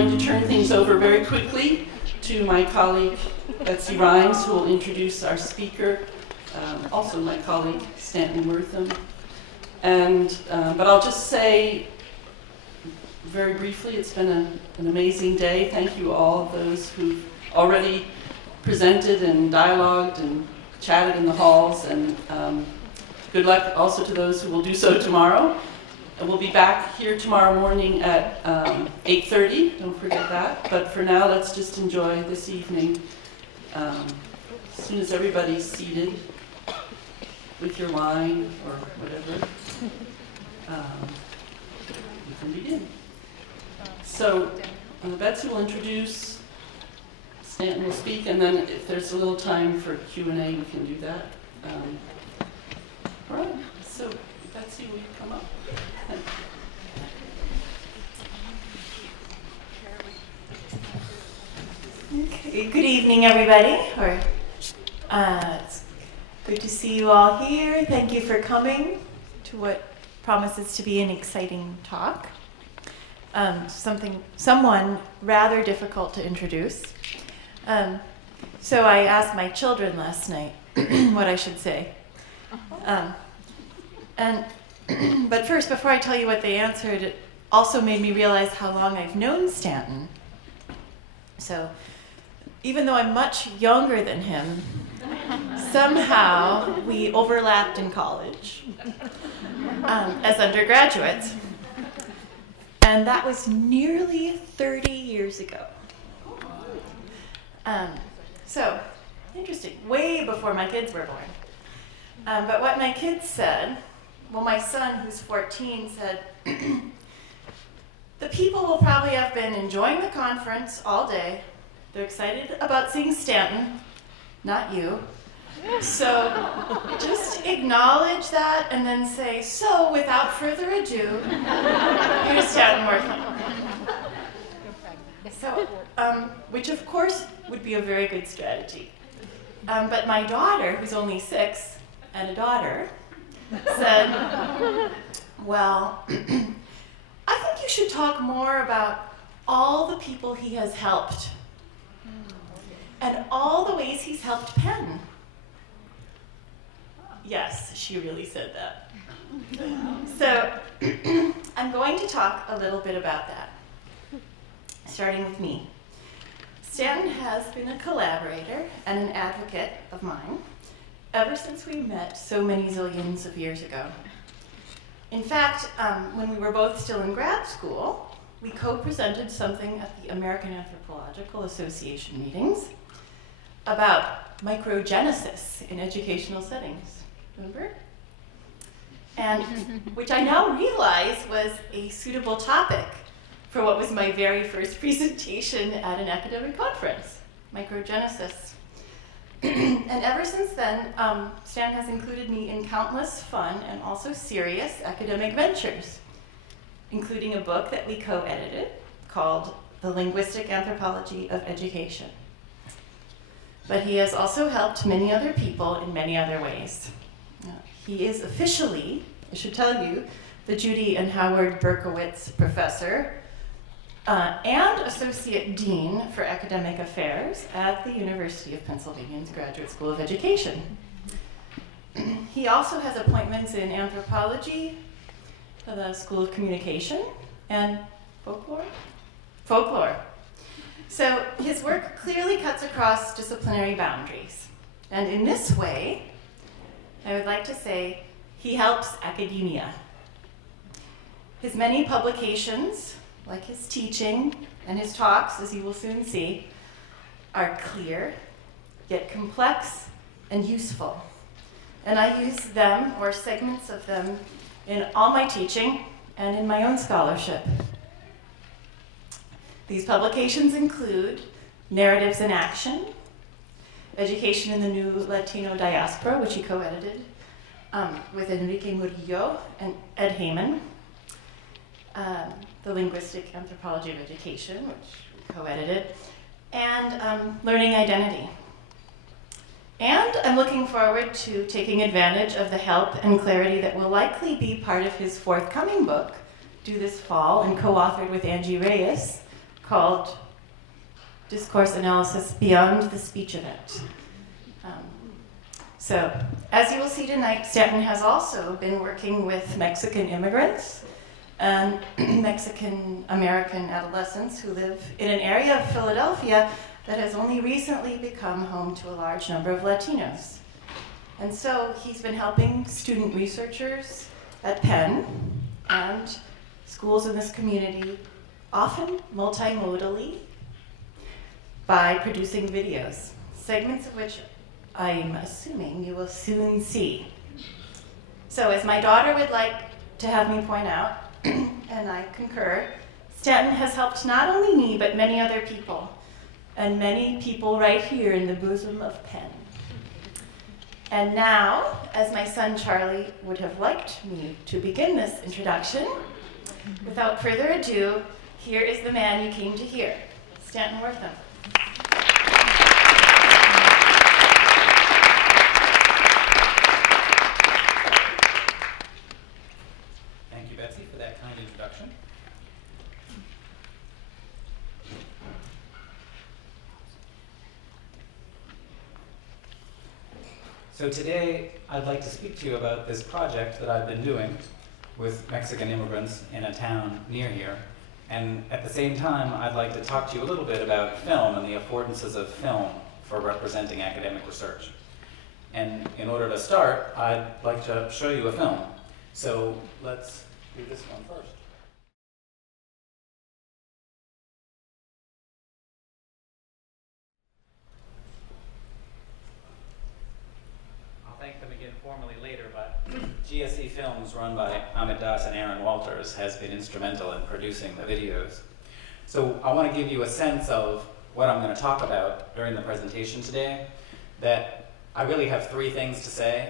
going to turn things over very quickly to my colleague, Betsy Rymes, who will introduce our speaker, also my colleague, Stanton Wortham. But I'll just say very briefly, it's been an amazing day. Thank you all, those who've already presented and dialogued and chatted in the halls, and good luck also to those who will do so tomorrow. And we'll be back here tomorrow morning at 8:30, don't forget that. But for now, let's just enjoy this evening. As soon as everybody's seated with your wine or whatever, we can begin. So Betsy will introduce, Stanton will speak, and then if there's a little time for Q&A, we can do that. All right, so Betsy, will you come up? Okay, good evening, everybody. It's good to see you all here. Thank you for coming to what promises to be an exciting talk. Someone rather difficult to introduce. So I asked my children last night what I should say. But first, before I tell you what they answered, it also made me realize how long I've known Stanton. So even though I'm much younger than him, somehow we overlapped in college as undergraduates. And that was nearly 30 years ago. So, interesting, way before my kids were born. But what my kids said, well, my son, who's 14, said, the people will probably have been enjoying the conference all day. They're excited about seeing Stanton, not you. So just acknowledge that and then say, so without further ado, here's Stanton Wortham. So, which of course would be a very good strategy. But my daughter, who's only 6 and a daughter, said, well, I think you should talk more about all the people he has helped and all the ways he's helped Penn. Yes, she really said that. So I'm going to talk a little bit about that, starting with me. Stanton has been a collaborator and an advocate of mine ever since we met so many zillions of years ago. In fact, when we were both still in grad school, we co-presented something at the American Anthropological Association meetings about microgenesis in educational settings. Remember? And which I now realize was a suitable topic for what was my very first presentation at an academic conference, microgenesis. And ever since then, Stan has included me in countless fun and also serious academic ventures, including a book that we co-edited called The Linguistic Anthropology of Education. But he has also helped many other people in many other ways. He is officially, I should tell you, the Judy and Howard Berkowitz Professor and Associate Dean for Academic Affairs at the University of Pennsylvania's Graduate School of Education. He also has appointments in anthropology, the School of Communication, and folklore. So his work clearly cuts across disciplinary boundaries. And in this way, I would like to say he helps academia. His many publications, like his teaching and his talks, as you will soon see, are clear, yet complex and useful. And I use them, or segments of them, in all my teaching and in my own scholarship. These publications include Narratives in Action, Education in the New Latino Diaspora, which he co-edited with Enrique Murillo and Ed Heyman, The Linguistic Anthropology of Education, which we co-edited, and Learning Identity. And I'm looking forward to taking advantage of the help and clarity that will likely be part of his forthcoming book, due this fall and co-authored with Angie Reyes, called Discourse Analysis Beyond the Speech Event. So, as you will see tonight, Stanton has also been working with Mexican immigrants and Mexican-American adolescents who live in an area of Philadelphia that has only recently become home to a large number of Latinos. And so he's been helping student researchers at Penn and schools in this community, often multimodally, by producing videos, segments of which I'm assuming you will soon see. So as my daughter would like to have me point out, and I concur, Stanton has helped not only me, but many other people, and many people right here in the bosom of Penn. And now, as my son Charlie would have liked me to begin this introduction, without further ado, here is the man you came to hear, Stanton Wortham. Thank you, Betsy, for that kind introduction. So today, I'd like to speak to you about this project that I've been doing with Mexican immigrants in a town near here. And at the same time, I'd like to talk to you a little bit about film and the affordances of film for representing academic research. And in order to start, I'd like to show you a film. So let's do this one first. Thank them again formally later, but GSE Films, run by Amit Das and Aaron Walters, has been instrumental in producing the videos. So I want to give you a sense of what I'm going to talk about during the presentation today, that I really have three things to say.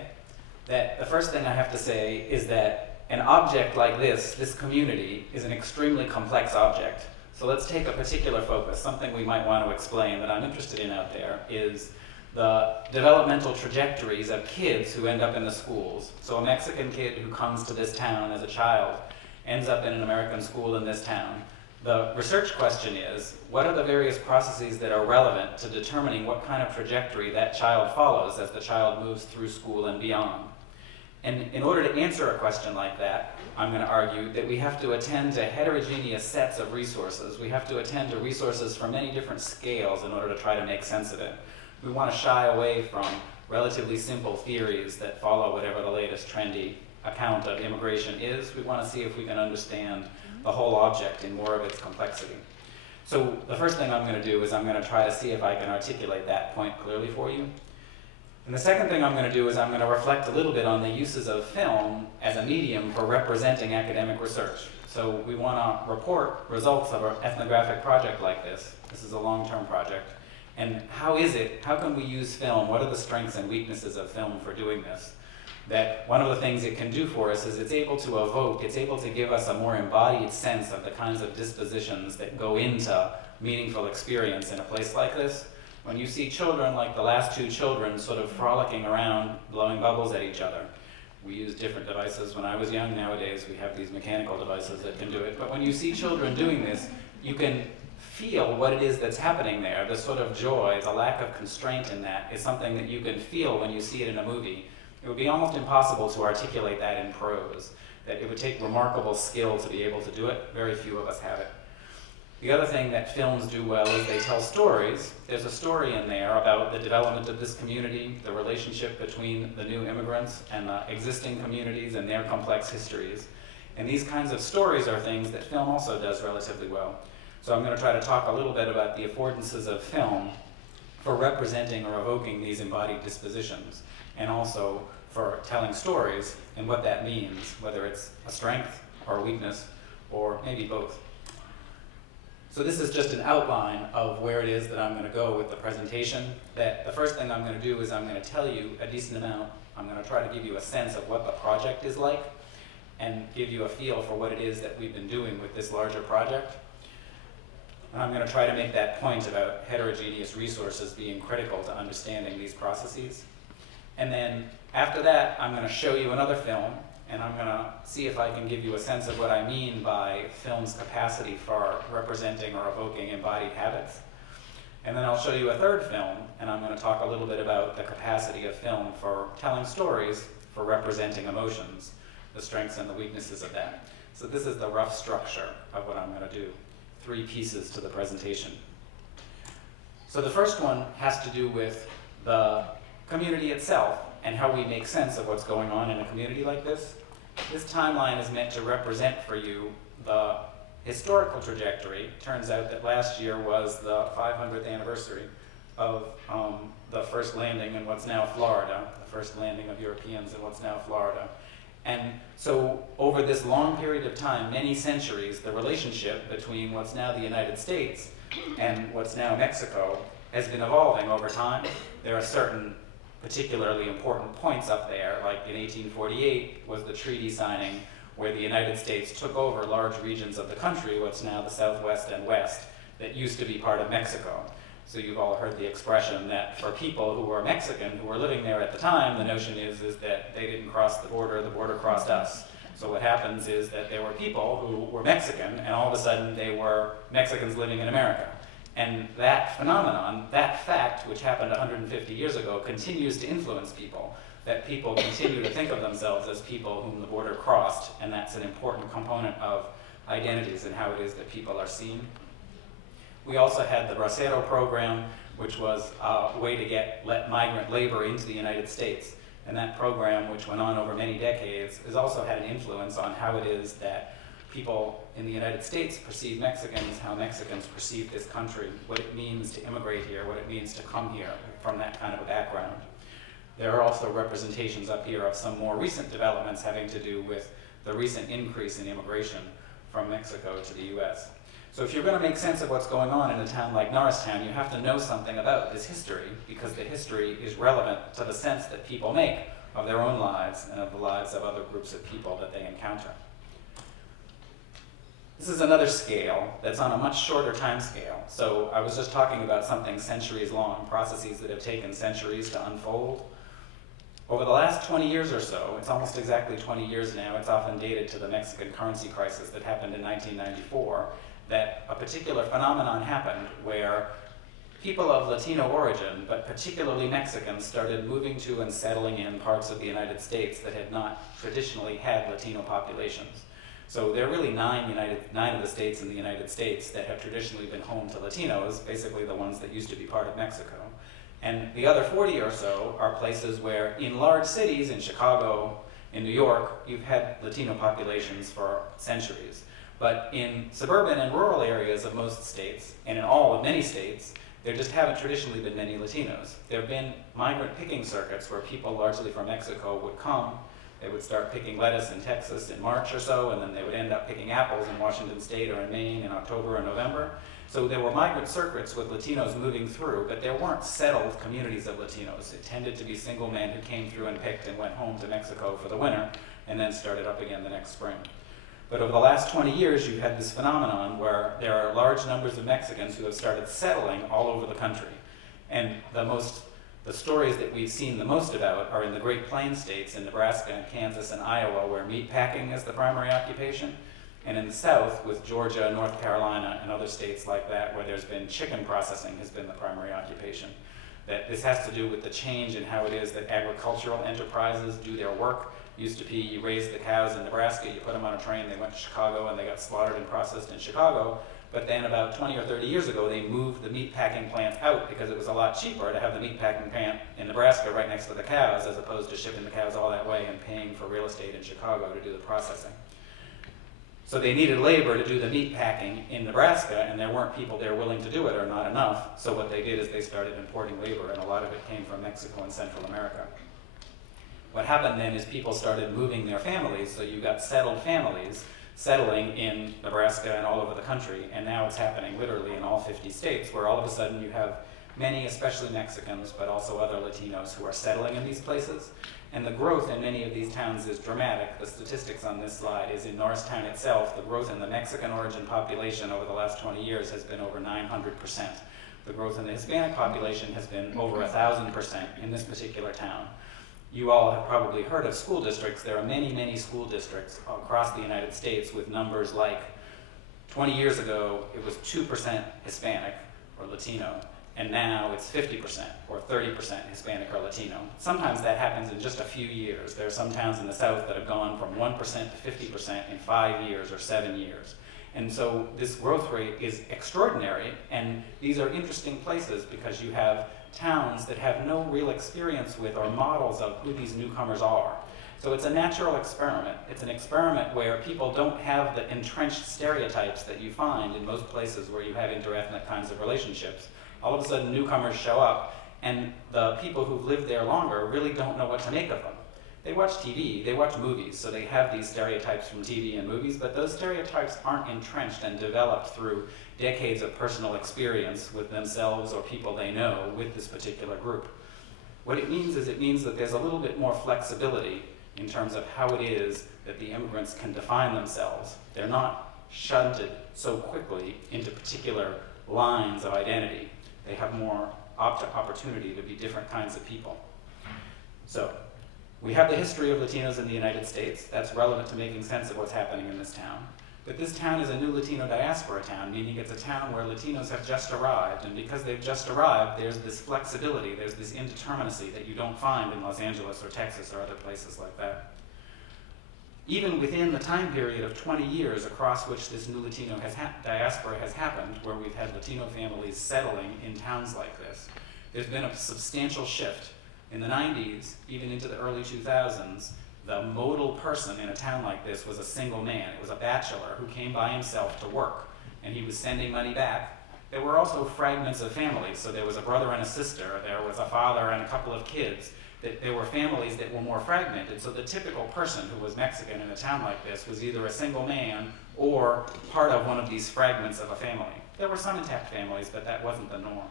That the first thing I have to say is that an object like this community, is an extremely complex object. So let's take a particular focus. Something we might want to explain that I'm interested in out there is the developmental trajectories of kids who end up in the schools. So a Mexican kid who comes to this town as a child ends up in an American school in this town. The research question is, what are the various processes that are relevant to determining what kind of trajectory that child follows as the child moves through school and beyond? And in order to answer a question like that, I'm going to argue that we have to attend to heterogeneous sets of resources. We have to attend to resources from many different scales in order to try to make sense of it. We want to shy away from relatively simple theories that follow whatever the latest trendy account of immigration is. We want to see if we can understand the whole object in more of its complexity. So the first thing I'm going to do is I'm going to try to see if I can articulate that point clearly for you. And the second thing I'm going to do is I'm going to reflect a little bit on the uses of film as a medium for representing academic research. So we want to report results of an ethnographic project like this. This is a long-term project. And how can we use film? What are the strengths and weaknesses of film for doing this? That one of the things it can do for us is it's able to evoke, it's able to give us a more embodied sense of the kinds of dispositions that go into meaningful experience in a place like this. When you see children like the last two children sort of frolicking around, blowing bubbles at each other. We used different devices when I was young. Nowadays we have these mechanical devices that can do it. But when you see children doing this, you can feel what it is that's happening there. The sort of joy, the lack of constraint in that is something that you can feel when you see it in a movie. It would be almost impossible to articulate that in prose, that it would take remarkable skill to be able to do it. Very few of us have it. The other thing that films do well is they tell stories. There's a story in there about the development of this community, the relationship between the new immigrants and the existing communities and their complex histories. And these kinds of stories are things that film also does relatively well. So I'm going to try to talk a little bit about the affordances of film for representing or evoking these embodied dispositions, and also for telling stories and what that means, whether it's a strength or a weakness, or maybe both. So this is just an outline of where it is that I'm going to go with the presentation. That the first thing I'm going to do is I'm going to tell you a decent amount. I'm going to try to give you a sense of what the project is like, and give you a feel for what it is that we've been doing with this larger project. I'm going to try to make that point about heterogeneous resources being critical to understanding these processes. And then after that, I'm going to show you another film, and I'm going to see if I can give you a sense of what I mean by film's capacity for representing or evoking embodied habits. And then I'll show you a third film, and I'm going to talk a little bit about the capacity of film for telling stories, for representing emotions, the strengths and the weaknesses of that. So this is the rough structure of what I'm going to do. 3 pieces to the presentation. So the first one has to do with the community itself and how we make sense of what's going on in a community like this. This timeline is meant to represent for you the historical trajectory. Turns out that last year was the 500th anniversary of the first landing in what's now Florida, the first landing of Europeans in what's now Florida. And so over this long period of time, many centuries, the relationship between what's now the United States and what's now Mexico has been evolving over time. There are certain particularly important points up there, like in 1848 was the treaty signing where the United States took over large regions of the country, what's now the Southwest and West, that used to be part of Mexico. So you've all heard the expression that for people who were Mexican, who were living there at the time, the notion is that they didn't cross the border crossed us. So what happens is that there were people who were Mexican, and all of a sudden they were Mexicans living in America. And that phenomenon, that fact, which happened 150 years ago, continues to influence people, that people continue to think of themselves as people whom the border crossed, and that's an important component of identities and how it is that people are seen. We also had the Bracero program, which was a way to let migrant labor into the United States. And that program, which went on over many decades, has also had an influence on how it is that people in the United States perceive Mexicans, how Mexicans perceive this country, what it means to immigrate here, what it means to come here from that kind of a background. There are also representations up here of some more recent developments having to do with the recent increase in immigration from Mexico to the US. So if you're going to make sense of what's going on in a town like Norristown, you have to know something about this history, because the history is relevant to the sense that people make of their own lives and of the lives of other groups of people that they encounter. This is another scale that's on a much shorter time scale. So I was just talking about something centuries long, processes that have taken centuries to unfold. Over the last 20 years or so, it's almost exactly 20 years now, it's often dated to the Mexican currency crisis that happened in 1994, that a particular phenomenon happened where people of Latino origin, but particularly Mexicans, started moving to and settling in parts of the United States that had not traditionally had Latino populations. So there are really nine of the states in the United States that have traditionally been home to Latinos, basically the ones that used to be part of Mexico. And the other 40 or so are places where in large cities, in Chicago, in New York, you've had Latino populations for centuries. But in suburban and rural areas of most states, and in all of many states, there just haven't traditionally been many Latinos. There have been migrant picking circuits where people largely from Mexico would come. They would start picking lettuce in Texas in March or so, and then they would end up picking apples in Washington State or in Maine in October and November. So there were migrant circuits with Latinos moving through, but there weren't settled communities of Latinos. It tended to be single men who came through and picked and went home to Mexico for the winter, and then started up again the next spring. But over the last 20 years, you've had this phenomenon where there are large numbers of Mexicans who have started settling all over the country. And the stories that we've seen the most about are in the Great Plains states, in Nebraska and Kansas and Iowa, where meat packing is the primary occupation, and in the South with Georgia, North Carolina, and other states like that, where there's been chicken processing has been the primary occupation. That this has to do with the change in how it is that agricultural enterprises do their work. Used to be you raise the cows in Nebraska, you put them on a train, they went to Chicago, and they got slaughtered and processed in Chicago. But then about 20 or 30 years ago, they moved the meat packing plants out because it was a lot cheaper to have the meat packing plant in Nebraska right next to the cows, as opposed to shipping the cows all that way and paying for real estate in Chicago to do the processing. So they needed labor to do the meat packing in Nebraska, and there weren't people there willing to do it, or not enough. So what they did is they started importing labor, and a lot of it came from Mexico and Central America. What happened then is people started moving their families, so you got settled families settling in Nebraska and all over the country, and now it's happening literally in all 50 states, where all of a sudden you have many, especially Mexicans, but also other Latinos who are settling in these places. And the growth in many of these towns is dramatic. The statistics on this slide is in Norristown itself, the growth in the Mexican origin population over the last 20 years has been over 900%. The growth in the Hispanic population has been over 1,000% in this particular town. You all have probably heard of school districts. There are many, many school districts across the United States with numbers like 20 years ago, it was 2% Hispanic or Latino, and now it's 50% or 30% Hispanic or Latino. Sometimes that happens in just a few years. There are some towns in the South that have gone from 1% to 50% in 5 years or 7 years. And so this growth rate is extraordinary, and these are interesting places because you have towns that have no real experience with or models of who these newcomers are. So it's a natural experiment. It's an experiment where people don't have the entrenched stereotypes that you find in most places where you have interethnic kinds of relationships. All of a sudden, newcomers show up, and the people who've lived there longer really don't know what to make of them. They watch TV, they watch movies, so they have these stereotypes from TV and movies, but those stereotypes aren't entrenched and developed through decades of personal experience with themselves or people they know with this particular group. What it means is it means that there's a little bit more flexibility in terms of how it is that the immigrants can define themselves. They're not shunted so quickly into particular lines of identity. They have more opportunity to be different kinds of people. So, we have the history of Latinos in the United States. That's relevant to making sense of what's happening in this town. But this town is a new Latino diaspora town, meaning it's a town where Latinos have just arrived, and because they've just arrived, there's this flexibility, there's this indeterminacy that you don't find in Los Angeles or Texas or other places like that. Even within the time period of 20 years across which this new Latino diaspora has happened, where we've had Latino families settling in towns like this, there's been a substantial shift. In the 90s, even into the early 2000s, the modal person in a town like this was a single man. It was a bachelor who came by himself to work, and he was sending money back. There were also fragments of families, so there was a brother and a sister, there was a father and a couple of kids. There were families that were more fragmented, so the typical person who was Mexican in a town like this was either a single man or part of one of these fragments of a family. There were some intact families, but that wasn't the norm.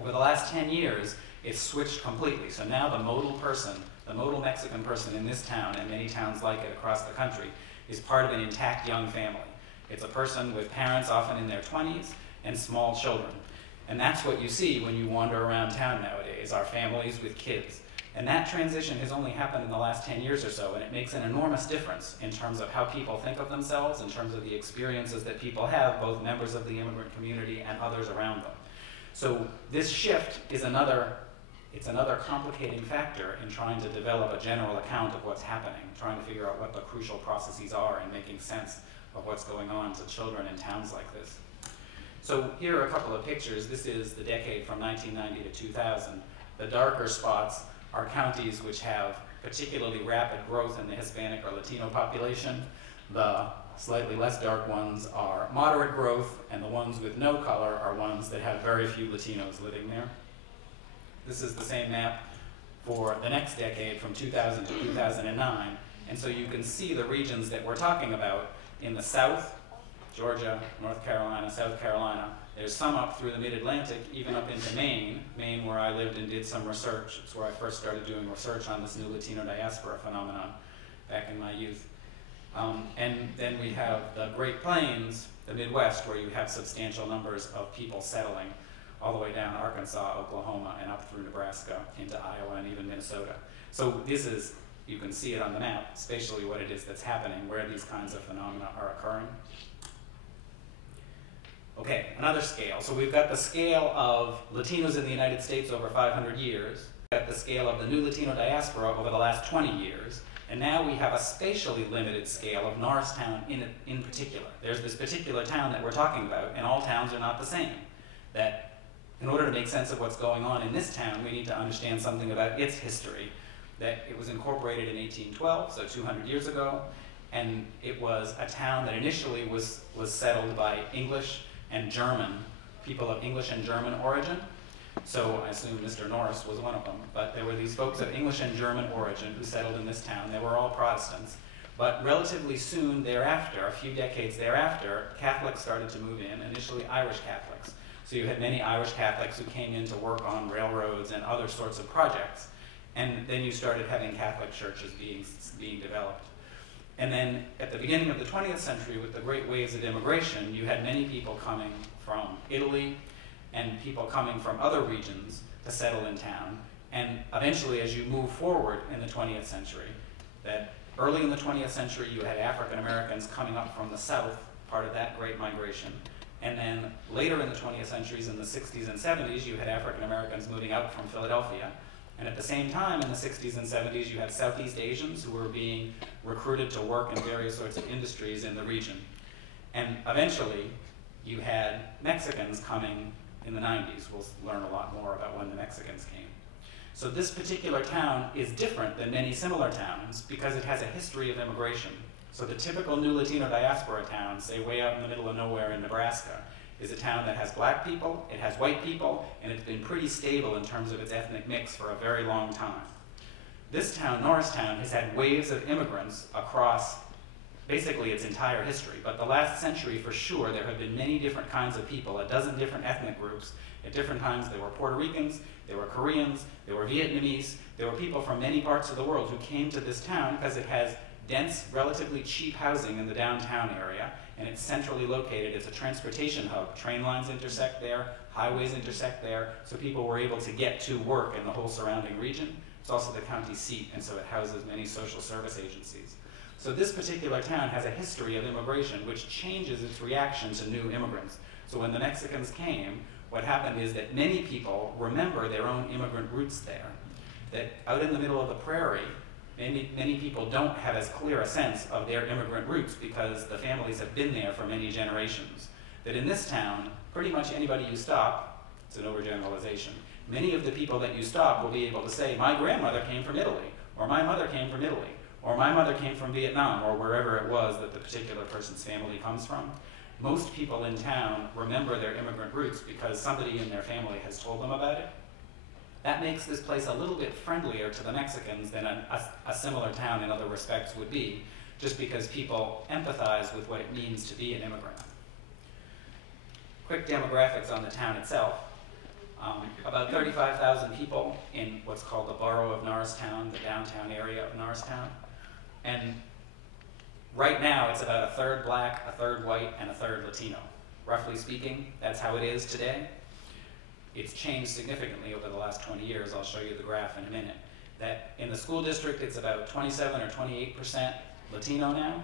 Over the last 10 years, it's switched completely. So now the modal person, the modal Mexican person in this town and many towns like it across the country is part of an intact young family. It's a person with parents often in their 20s and small children. And that's what you see when you wander around town nowadays, are families with kids. And that transition has only happened in the last 10 years or so, and it makes an enormous difference in terms of how people think of themselves, in terms of the experiences that people have, both members of the immigrant community and others around them. So this shift is another complicating factor in trying to develop a general account of what's happening, trying to figure out what the crucial processes are and making sense of what's going on to children in towns like this. So here are a couple of pictures. This is the decade from 1990 to 2000. The darker spots are counties which have particularly rapid growth in the Hispanic or Latino population. The slightly less dark ones are moderate growth, and the ones with no color are ones that have very few Latinos living there. This is the same map for the next decade from 2000 to 2009. And so you can see the regions that we're talking about in the South, Georgia, North Carolina, South Carolina. There's some up through the mid-Atlantic, even up into Maine, where I lived and did some research. It's where I first started doing research on this new Latino diaspora phenomenon back in my youth. And then we have the Great Plains, the Midwest, where you have substantial numbers of people settling all the way down Arkansas, Oklahoma, and up through Nebraska into Iowa and even Minnesota. So this is, you can see it on the map, spatially what it is that's happening, where these kinds of phenomena are occurring. Okay, another scale. So we've got the scale of Latinos in the United States over 500 years. We've got the scale of the new Latino diaspora over the last 20 years. And now we have a spatially limited scale of Norristown in particular. There's this particular town that we're talking about, and all towns are not the same. That in order to make sense of what's going on in this town, we need to understand something about its history. That it was incorporated in 1812, so 200 years ago, and it was a town that initially was settled by English and German, people of English and German origin. So I assume Mr. Norris was one of them, but there were these folks of English and German origin who settled in this town. They were all Protestants. But relatively soon thereafter, a few decades thereafter, Catholics started to move in, initially Irish Catholics. So you had many Irish Catholics who came in to work on railroads and other sorts of projects. And then you started having Catholic churches being developed. And then at the beginning of the 20th century, with the great waves of immigration, you had many people coming from Italy and people coming from other regions to settle in town. And eventually, as you move forward in the 20th century, that early in the 20th century, you had African Americans coming up from the South, part of that Great Migration. And then later in the 20th centuries, in the 60s and 70s, you had African Americans moving out from Philadelphia. And at the same time, in the 60s and 70s, you had Southeast Asians who were being recruited to work in various sorts of industries in the region. And eventually, you had Mexicans coming in the 90s. We'll learn a lot more about when the Mexicans came. So this particular town is different than many similar towns because it has a history of immigration. So the typical new Latino diaspora town, say way out in the middle of nowhere in Nebraska, is a town that has black people, it has white people, and it's been pretty stable in terms of its ethnic mix for a very long time. This town, Norristown, has had waves of immigrants across basically its entire history. But the last century, for sure, there have been many different kinds of people, a dozen different ethnic groups. At different times, there were Puerto Ricans, there were Koreans, there were Vietnamese, there were people from many parts of the world who came to this town because it has dense, relatively cheap housing in the downtown area, and it's centrally located. It's a transportation hub. Train lines intersect there, highways intersect there, so people were able to get to work in the whole surrounding region. It's also the county seat, and so it houses many social service agencies. So this particular town has a history of immigration which changes its reaction to new immigrants. So when the Mexicans came, what happened is that many people remember their own immigrant roots there. That out in the middle of the prairie, many people don't have as clear a sense of their immigrant roots because the families have been there for many generations. That in this town, pretty much anybody you stop, it's an overgeneralization, many of the people that you stop will be able to say, my grandmother came from Italy, or my mother came from Italy, or my mother came from Vietnam, or wherever it was that the particular person's family comes from. Most people in town remember their immigrant roots because somebody in their family has told them about it. That makes this place a little bit friendlier to the Mexicans than a similar town in other respects would be, just because people empathize with what it means to be an immigrant. Quick demographics on the town itself. About 35,000 people in what's called the borough of Norristown, the downtown area of Norristown. And right now, it's about a third black, a third white, and a third Latino. Roughly speaking, that's how it is today. It's changed significantly over the last 20 years. I'll show you the graph in a minute. That in the school district, it's about 27 or 28% Latino now.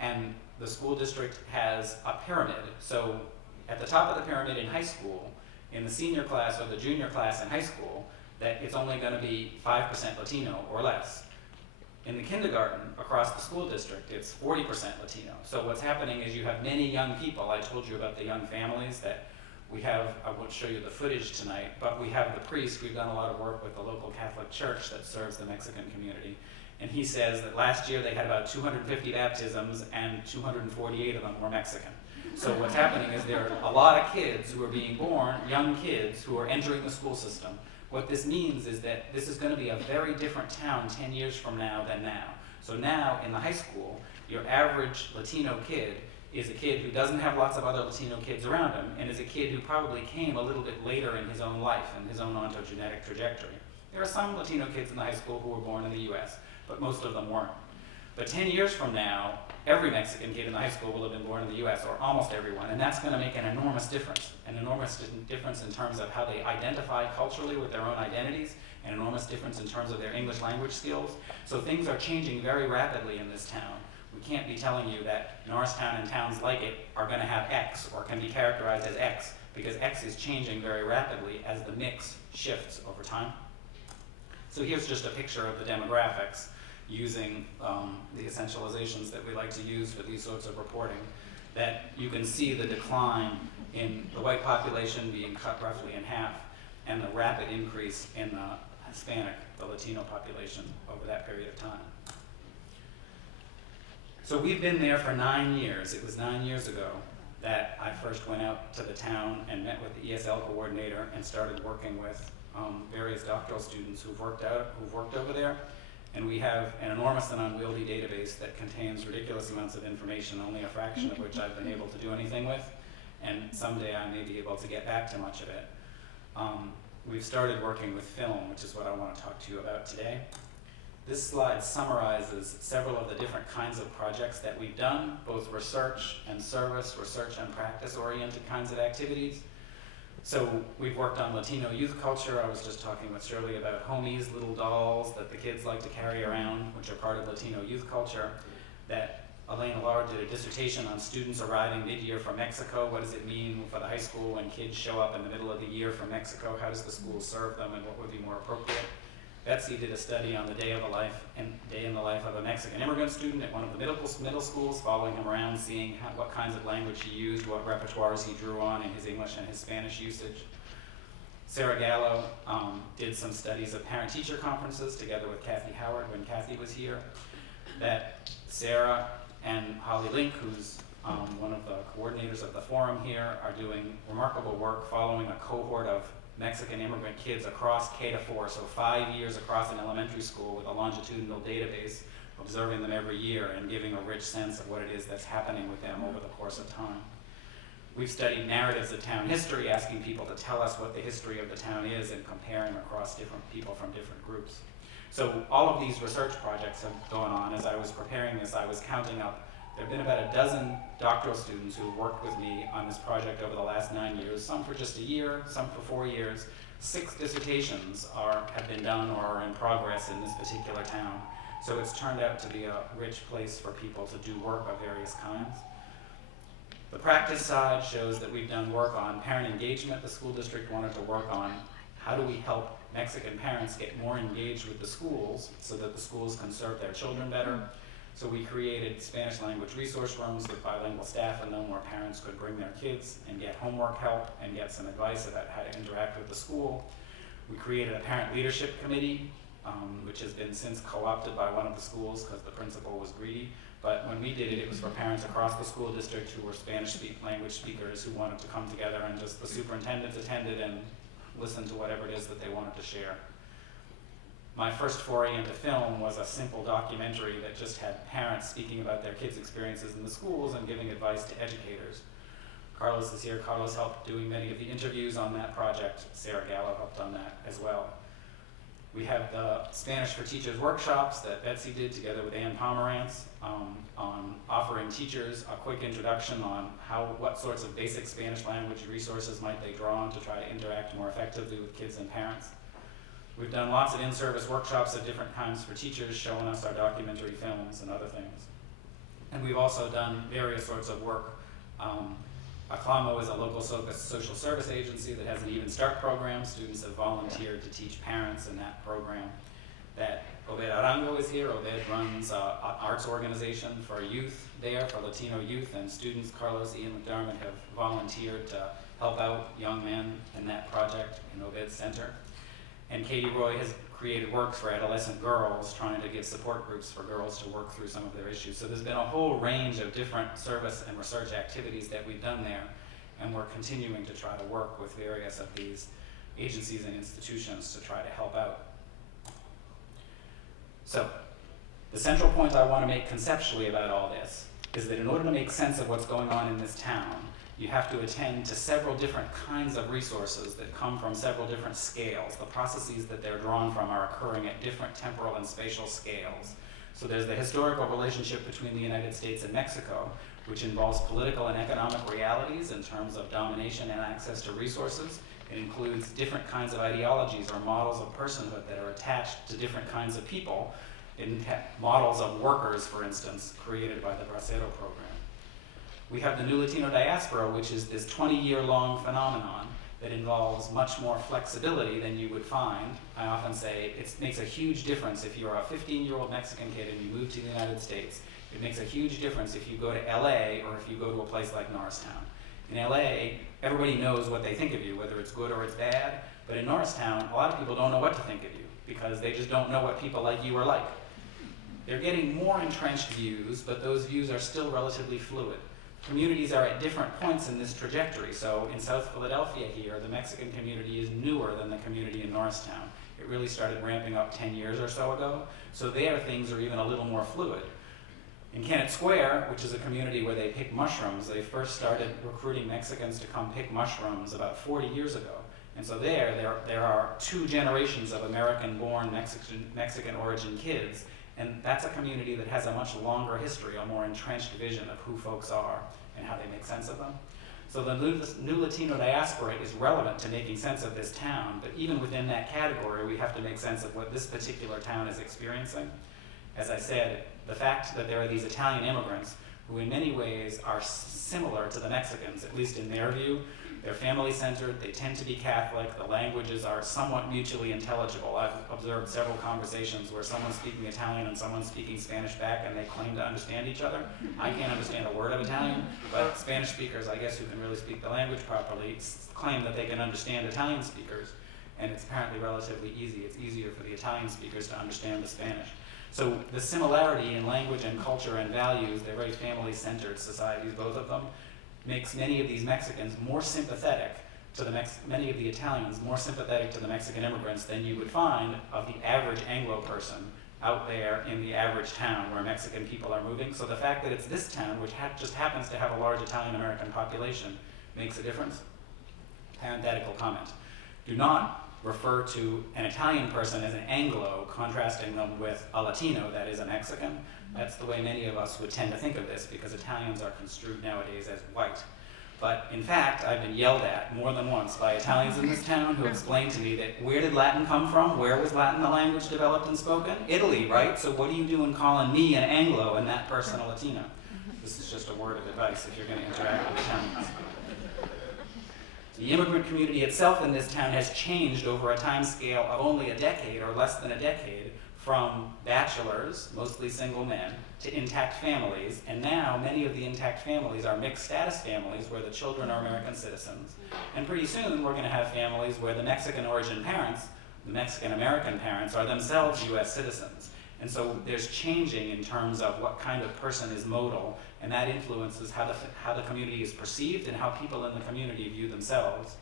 And the school district has a pyramid. So at the top of the pyramid in high school, in the senior class or the junior class in high school, that it's only going to be 5% Latino or less. In the kindergarten across the school district, it's 40% Latino. So what's happening is you have many young people. I told you about the young families that we have. I won't show you the footage tonight, but we have the priest. We've done a lot of work with the local Catholic church that serves the Mexican community. And he says that last year they had about 250 baptisms and 248 of them were Mexican. So what's happening is there are a lot of kids who are being born, young kids who are entering the school system. What this means is that this is going to be a very different town 10 years from now than now. So now in the high school, your average Latino kid is a kid who doesn't have lots of other Latino kids around him and is a kid who probably came a little bit later in his own life and his own ontogenetic trajectory. There are some Latino kids in the high school who were born in the US, but most of them weren't. But 10 years from now, every Mexican kid in the high school will have been born in the US, or almost everyone, and that's going to make an enormous difference in terms of how they identify culturally with their own identities, an enormous difference in terms of their English language skills. So things are changing very rapidly in this town. We can't be telling you that Norristown and towns like it are going to have X, or can be characterized as X, because X is changing very rapidly as the mix shifts over time. So here's just a picture of the demographics using the essentializations that we like to use for these sorts of reporting, that you can see the decline in the white population being cut roughly in half, and the rapid increase in the Hispanic, the Latino population over that period of time. So we've been there for 9 years. It was 9 years ago that I first went out to the town and met with the ESL coordinator and started working with various doctoral students who've worked over there. And we have an enormous and unwieldy database that contains ridiculous amounts of information, only a fraction of which I've been able to do anything with. And someday I may be able to get back to much of it. We've started working with film, which is what I want to talk to you about today. This slide summarizes several of the different kinds of projects that we've done, both research and service, research and practice-oriented kinds of activities. So we've worked on Latino youth culture. I was just talking with Shirley about homies, little dolls that the kids like to carry around, which are part of Latino youth culture. That Elaine Allard did a dissertation on students arriving mid-year from Mexico. What does it mean for the high school when kids show up in the middle of the year from Mexico? How does the school serve them, and what would be more appropriate? Betsy did a study on the day in the life of a Mexican immigrant student at one of the middle schools, following him around, seeing what kinds of language he used, what repertoires he drew on in his English and his Spanish usage. Sarah Gallo did some studies of parent-teacher conferences together with Kathy Howard when Kathy was here. That Sarah and Holly Link, who's one of the coordinators of the forum here, are doing remarkable work following a cohort of Mexican immigrant kids across K to 4, so 5 years across an elementary school with a longitudinal database, observing them every year and giving a rich sense of what it is that's happening with them over the course of time. We've studied narratives of town history, asking people to tell us what the history of the town is and comparing across different people from different groups. So all of these research projects have gone on. As I was preparing this, I was counting up. There have been about a dozen doctoral students who have worked with me on this project over the last 9 years, some for just a year, some for 4 years. 6 dissertations have been done or are in progress in this particular town. So it's turned out to be a rich place for people to do work of various kinds. The practice side shows that we've done work on parent engagement. The school district wanted to work on how do we help Mexican parents get more engaged with the schools so that the schools can serve their children better. So we created Spanish language resource rooms with bilingual staff in them where parents could bring their kids and get homework help and get some advice about how to interact with the school. We created a parent leadership committee, which has been since co-opted by one of the schools because the principal was greedy. But when we did it, it was for parents across the school district who were Spanish language speakers who wanted to come together, and just the superintendents attended and listened to whatever it is that they wanted to share. My first foray into film was a simple documentary that just had parents speaking about their kids' experiences in the schools and giving advice to educators. Carlos is here. Carlos helped doing many of the interviews on that project. Sarah Gallo helped on that as well. We have the Spanish for Teachers workshops that Betsy did together with Ann Pomerantz on offering teachers a quick introduction on what sorts of basic Spanish language resources might they draw on to try to interact more effectively with kids and parents. We've done lots of in-service workshops of different kinds for teachers, showing us our documentary films and other things. And we've also done various sorts of work. Aclamo is a local social service agency that has an Even Start program. Students have volunteered to teach parents in that program. That Obed Arango is here. Obed runs an arts organization for youth there, for Latino youth, and students, Carlos, Ian McDermott, have volunteered to help out young men in that project in Obed's center. And Katie Roy has created works for adolescent girls, trying to give support groups for girls to work through some of their issues. So there's been a whole range of different service and research activities that we've done there, and we're continuing to try to work with various of these agencies and institutions to try to help out. So the central point I want to make conceptually about all this is that in order to make sense of what's going on in this town, you have to attend to several different kinds of resources that come from several different scales. The processes that they're drawn from are occurring at different temporal and spatial scales. So there's the historical relationship between the United States and Mexico, which involves political and economic realities in terms of domination and access to resources. It includes different kinds of ideologies or models of personhood that are attached to different kinds of people, in models of workers, for instance, created by the Bracero program. We have the New Latino Diaspora, which is this 20-year-long phenomenon that involves much more flexibility than you would find. I often say it makes a huge difference if you're a 15-year-old Mexican kid and you move to the United States. It makes a huge difference if you go to LA or if you go to a place like Norristown. In LA, everybody knows what they think of you, whether it's good or it's bad. But in Norristown, a lot of people don't know what to think of you because they just don't know what people like you are like. They're getting more entrenched views, but those views are still relatively fluid. Communities are at different points in this trajectory. So in South Philadelphia here, the Mexican community is newer than the community in Norristown. It really started ramping up 10 years or so ago. So there, things are even a little more fluid. In Kennett Square, which is a community where they pick mushrooms, they first started recruiting Mexicans to come pick mushrooms about 40 years ago. And so there are 2 generations of American-born Mexican origin kids. And that's a community that has a much longer history, a more entrenched vision of who folks are and how they make sense of them. So the new Latino diaspora is relevant to making sense of this town, but even within that category, we have to make sense of what this particular town is experiencing. As I said, the fact that there are these Italian immigrants who in many ways are similar to the Mexicans, at least in their view. They're family-centered, they tend to be Catholic, the languages are somewhat mutually intelligible. I've observed several conversations where someone's speaking Italian and someone's speaking Spanish back and they claim to understand each other. I can't understand a word of Italian, but Spanish speakers, I guess, who can really speak the language properly, claim that they can understand Italian speakers, and it's apparently relatively easy. It's easier for the Italian speakers to understand the Spanish. So the similarity in language and culture and values, they're very family-centered societies, both of them, makes many of these Mexicans more sympathetic to many of the Italians more sympathetic to the Mexican immigrants than you would find of the average Anglo person out there in the average town where Mexican people are moving. So the fact that it's this town, which just happens to have a large Italian-American population, makes a difference. Parenthetical comment. Do not refer to an Italian person as an Anglo, contrasting them with a Latino, that is a Mexican. That's the way many of us would tend to think of this, because Italians are construed nowadays as white. But in fact, I've been yelled at more than once by Italians in this town who explained to me that where did Latin come from? Where was Latin the language developed and spoken? Italy, right? So what are you doing calling me an Anglo and that person a Latino? This is just a word of advice if you're going to interact with Italians. The immigrant community itself in this town has changed over a time scale of only a decade or less than a decade, from bachelors, mostly single men, to intact families, and now many of the intact families are mixed status families where the children are American citizens. And pretty soon we're going to have families where the Mexican origin parents, the Mexican American parents, are themselves US citizens. And so there's changing in terms of what kind of person is modal, and that influences how the community is perceived and how people in the community view themselves.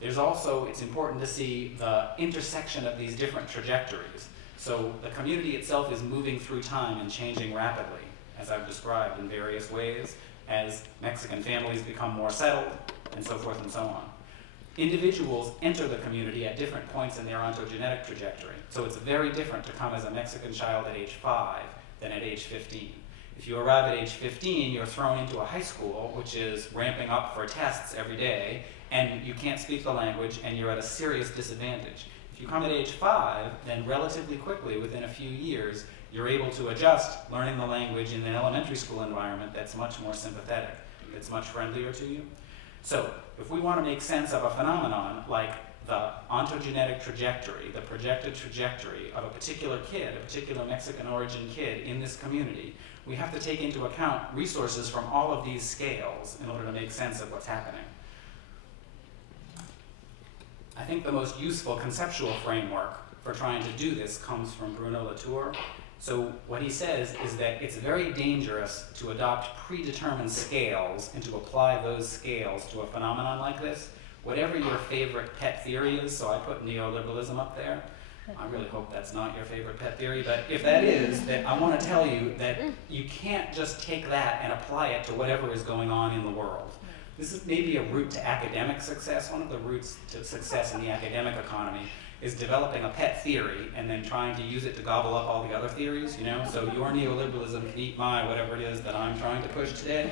There's also, it's important to see the intersection of these different trajectories. So the community itself is moving through time and changing rapidly, as I've described in various ways, as Mexican families become more settled, and so forth and so on. Individuals enter the community at different points in their ontogenetic trajectory. So it's very different to come as a Mexican child at age 5 than at age 15. If you arrive at age 15, you're thrown into a high school, which is ramping up for tests every day, and you can't speak the language, and you're at a serious disadvantage. If you come at age 5, then relatively quickly, within a few years, you're able to adjust learning the language in an elementary school environment that's much more sympathetic, that's much friendlier to you. So, if we want to make sense of a phenomenon like the ontogenetic trajectory, the projected trajectory of a particular kid, a particular Mexican origin kid in this community, we have to take into account resources from all of these scales in order to make sense of what's happening. I think the most useful conceptual framework for trying to do this comes from Bruno Latour. So what he says is that it's very dangerous to adopt predetermined scales and to apply those scales to a phenomenon like this. Whatever your favorite pet theory is, so I put neoliberalism up there. I really hope that's not your favorite pet theory, but if that is, then I want to tell you that you can't just take that and apply it to whatever is going on in the world. This is maybe a route to academic success. One of the routes to success in the academic economy is developing a pet theory and then trying to use it to gobble up all the other theories, you know? So your neoliberalism can eat my whatever it is that I'm trying to push today.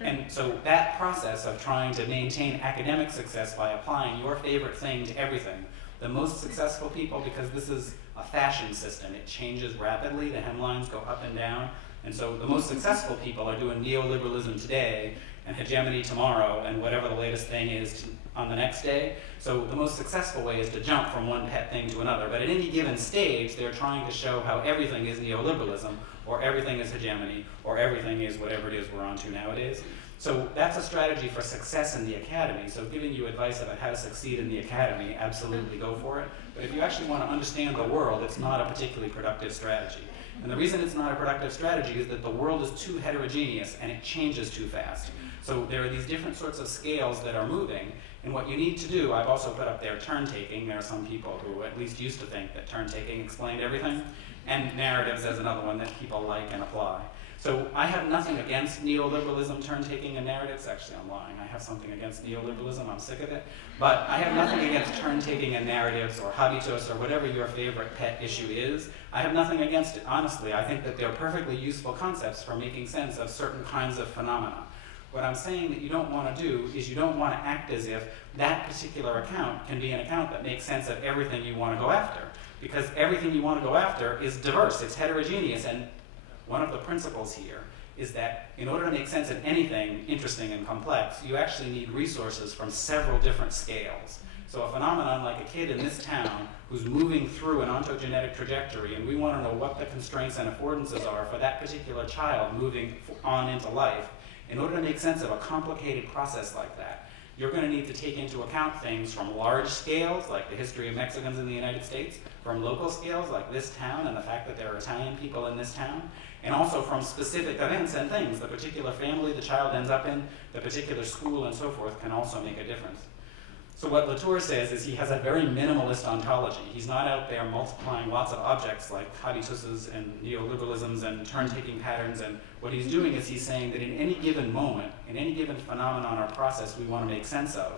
And so that process of trying to maintain academic success by applying your favorite thing to everything, the most successful people, because this is a fashion system, it changes rapidly, the hemlines go up and down, and so the most successful people are doing neoliberalism today and hegemony tomorrow and whatever the latest thing is on the next day. So the most successful way is to jump from one pet thing to another. But at any given stage, they're trying to show how everything is neoliberalism, or everything is hegemony, or everything is whatever it is we're onto nowadays. So that's a strategy for success in the academy. So giving you advice about how to succeed in the academy, absolutely go for it. But if you actually want to understand the world, it's not a particularly productive strategy. And the reason it's not a productive strategy is that the world is too heterogeneous and it changes too fast. So there are these different sorts of scales that are moving, and what you need to do, I've also put up there turn-taking. There are some people who at least used to think that turn-taking explained everything, and narratives as another one that people like and apply. So I have nothing against neoliberalism, turn-taking, and narratives. Actually, I'm lying. I have something against neoliberalism. I'm sick of it. But I have nothing against turn-taking and narratives or habitus or whatever your favorite pet issue is. I have nothing against it, honestly. I think that they're perfectly useful concepts for making sense of certain kinds of phenomena. What I'm saying that you don't want to do is you don't want to act as if that particular account can be an account that makes sense of everything you want to go after. Because everything you want to go after is diverse, it's heterogeneous, and one of the principles here is that in order to make sense of anything interesting and complex, you actually need resources from several different scales. So a phenomenon like a kid in this town who's moving through an ontogenetic trajectory, and we want to know what the constraints and affordances are for that particular child moving on into life, in order to make sense of a complicated process like that, you're going to need to take into account things from large scales, like the history of Mexicans in the United States, from local scales, like this town and the fact that there are Italian people in this town, and also from specific events and things. The particular family the child ends up in, the particular school, and so forth can also make a difference. So what Latour says is he has a very minimalist ontology. He's not out there multiplying lots of objects like habituses and neoliberalisms and turn-taking patterns, and what he's doing is he's saying that in any given moment, in any given phenomenon or process we want to make sense of,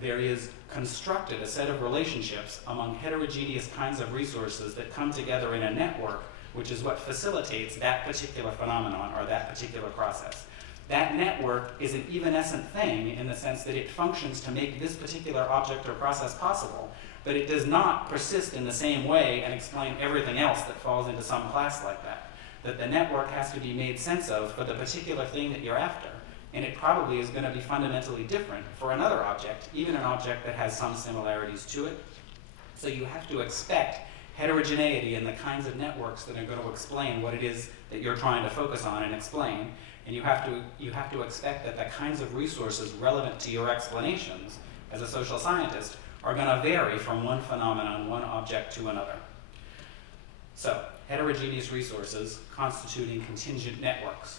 there is constructed a set of relationships among heterogeneous kinds of resources that come together in a network, which is what facilitates that particular phenomenon or that particular process. That network is an evanescent thing in the sense that it functions to make this particular object or process possible, but it does not persist in the same way and explain everything else that falls into some class like that. That the network has to be made sense of for the particular thing that you're after, and it probably is going to be fundamentally different for another object, even an object that has some similarities to it. So you have to expect heterogeneity in the kinds of networks that are going to explain what it is that you're trying to focus on and explain. And you have to expect that the kinds of resources relevant to your explanations as a social scientist are going to vary from one phenomenon, one object to another. So, heterogeneous resources constituting contingent networks.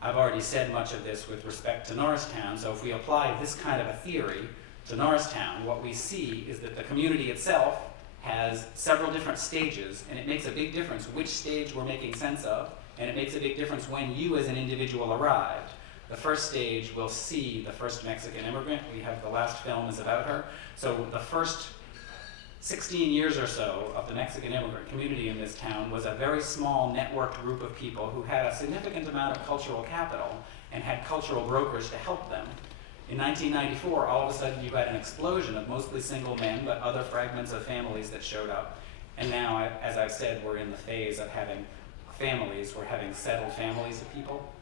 I've already said much of this with respect to Norristown, so if we apply this kind of a theory to Norristown, what we see is that the community itself has several different stages, and it makes a big difference which stage we're making sense of, and it makes a big difference when you as an individual arrived. The first stage will see the first Mexican immigrant. We have the last film is about her. So the first 16 years or so of the Mexican immigrant community in this town was a very small networked group of people who had a significant amount of cultural capital and had cultural brokers to help them. In 1994, all of a sudden you had an explosion of mostly single men, but other fragments of families that showed up. And now, as I've said, we're in the phase of having families, we're having settled families of people.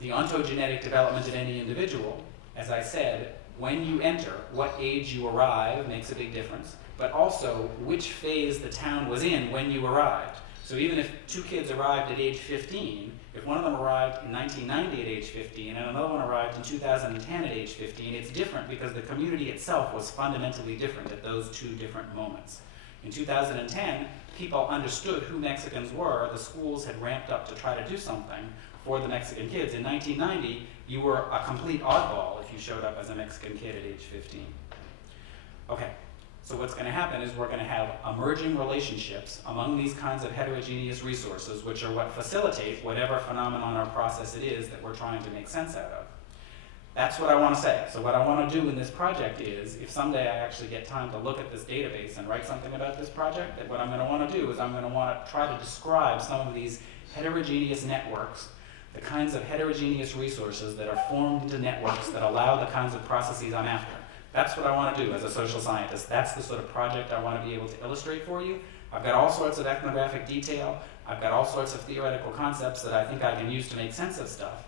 The ontogenetic development of any individual, as I said, when you enter, what age you arrive makes a big difference, but also which phase the town was in when you arrived. So even if two kids arrived at age 15, if one of them arrived in 1990 at age 15 and another one arrived in 2010 at age 15, it's different because the community itself was fundamentally different at those two different moments. In 2010, people understood who Mexicans were. The schools had ramped up to try to do something for the Mexican kids. In 1990, you were a complete oddball if you showed up as a Mexican kid at age 15. Okay, so what's going to happen is we're going to have emerging relationships among these kinds of heterogeneous resources, which are what facilitate whatever phenomenon or process it is that we're trying to make sense out of. That's what I want to say. So what I want to do in this project is, if someday I actually get time to look at this database and write something about this project, that what I'm going to want to do is I'm going to want to try to describe some of these heterogeneous networks, the kinds of heterogeneous resources that are formed into networks that allow the kinds of processes I'm after. That's what I want to do as a social scientist. That's the sort of project I want to be able to illustrate for you. I've got all sorts of ethnographic detail. I've got all sorts of theoretical concepts that I think I can use to make sense of stuff.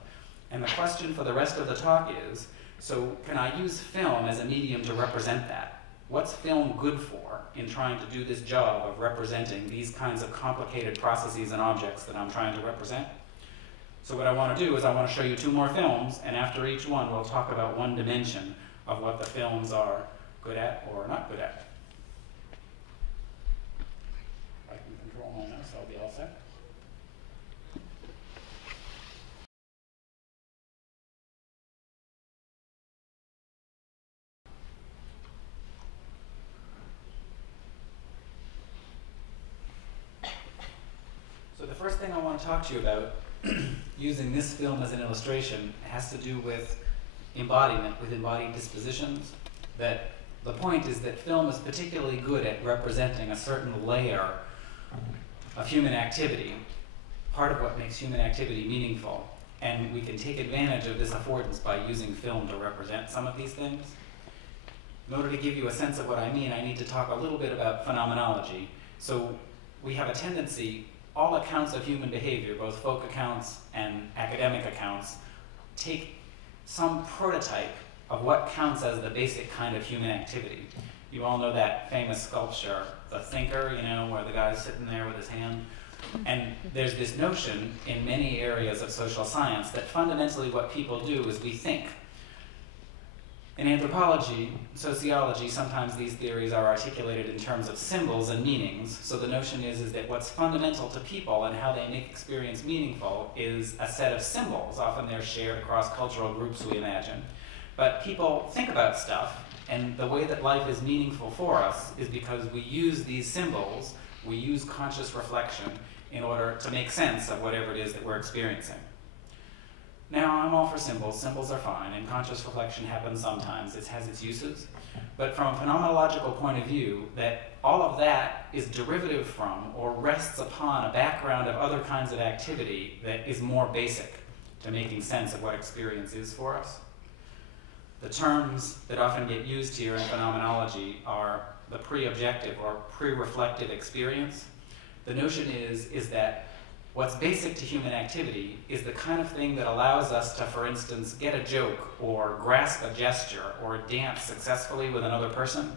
And the question for the rest of the talk is, so can I use film as a medium to represent that? What's film good for in trying to do this job of representing these kinds of complicated processes and objects that I'm trying to represent? So what I want to do is I want to show you two more films, and after each one we'll talk about one dimension of what the films are good at or not good at. I can control my mouse, I'll be all set. So the first thing I want to talk to you about, using this film as an illustration, has to do with embodiment, with embodied dispositions. That the point is that film is particularly good at representing a certain layer of human activity, part of what makes human activity meaningful. and we can take advantage of this affordance by using film to represent some of these things. In order to give you a sense of what I mean, I need to talk a little bit about phenomenology. So we have a tendency, all accounts of human behavior, both folk accounts and academic accounts, take some prototype of what counts as the basic kind of human activity. You all know that famous sculpture, The Thinker, you know, where the guy's sitting there with his hand. And there's this notion in many areas of social science that fundamentally what people do is we think. In anthropology, sociology, sometimes these theories are articulated in terms of symbols and meanings. So the notion is that what's fundamental to people and how they make experience meaningful is a set of symbols. Often they're shared across cultural groups, we imagine. But people think about stuff, and the way that life is meaningful for us is because we use these symbols, we use conscious reflection in order to make sense of whatever it is that we're experiencing. Now, I'm all for symbols. Symbols are fine, and conscious reflection happens sometimes. It has its uses. But from a phenomenological point of view, that all of that is derivative from or rests upon a background of other kinds of activity that is more basic to making sense of what experience is for us. The terms that often get used here in phenomenology are the pre-objective or pre-reflective experience. The notion is that what's basic to human activity is the kind of thing that allows us to, for instance, get a joke or grasp a gesture or dance successfully with another person,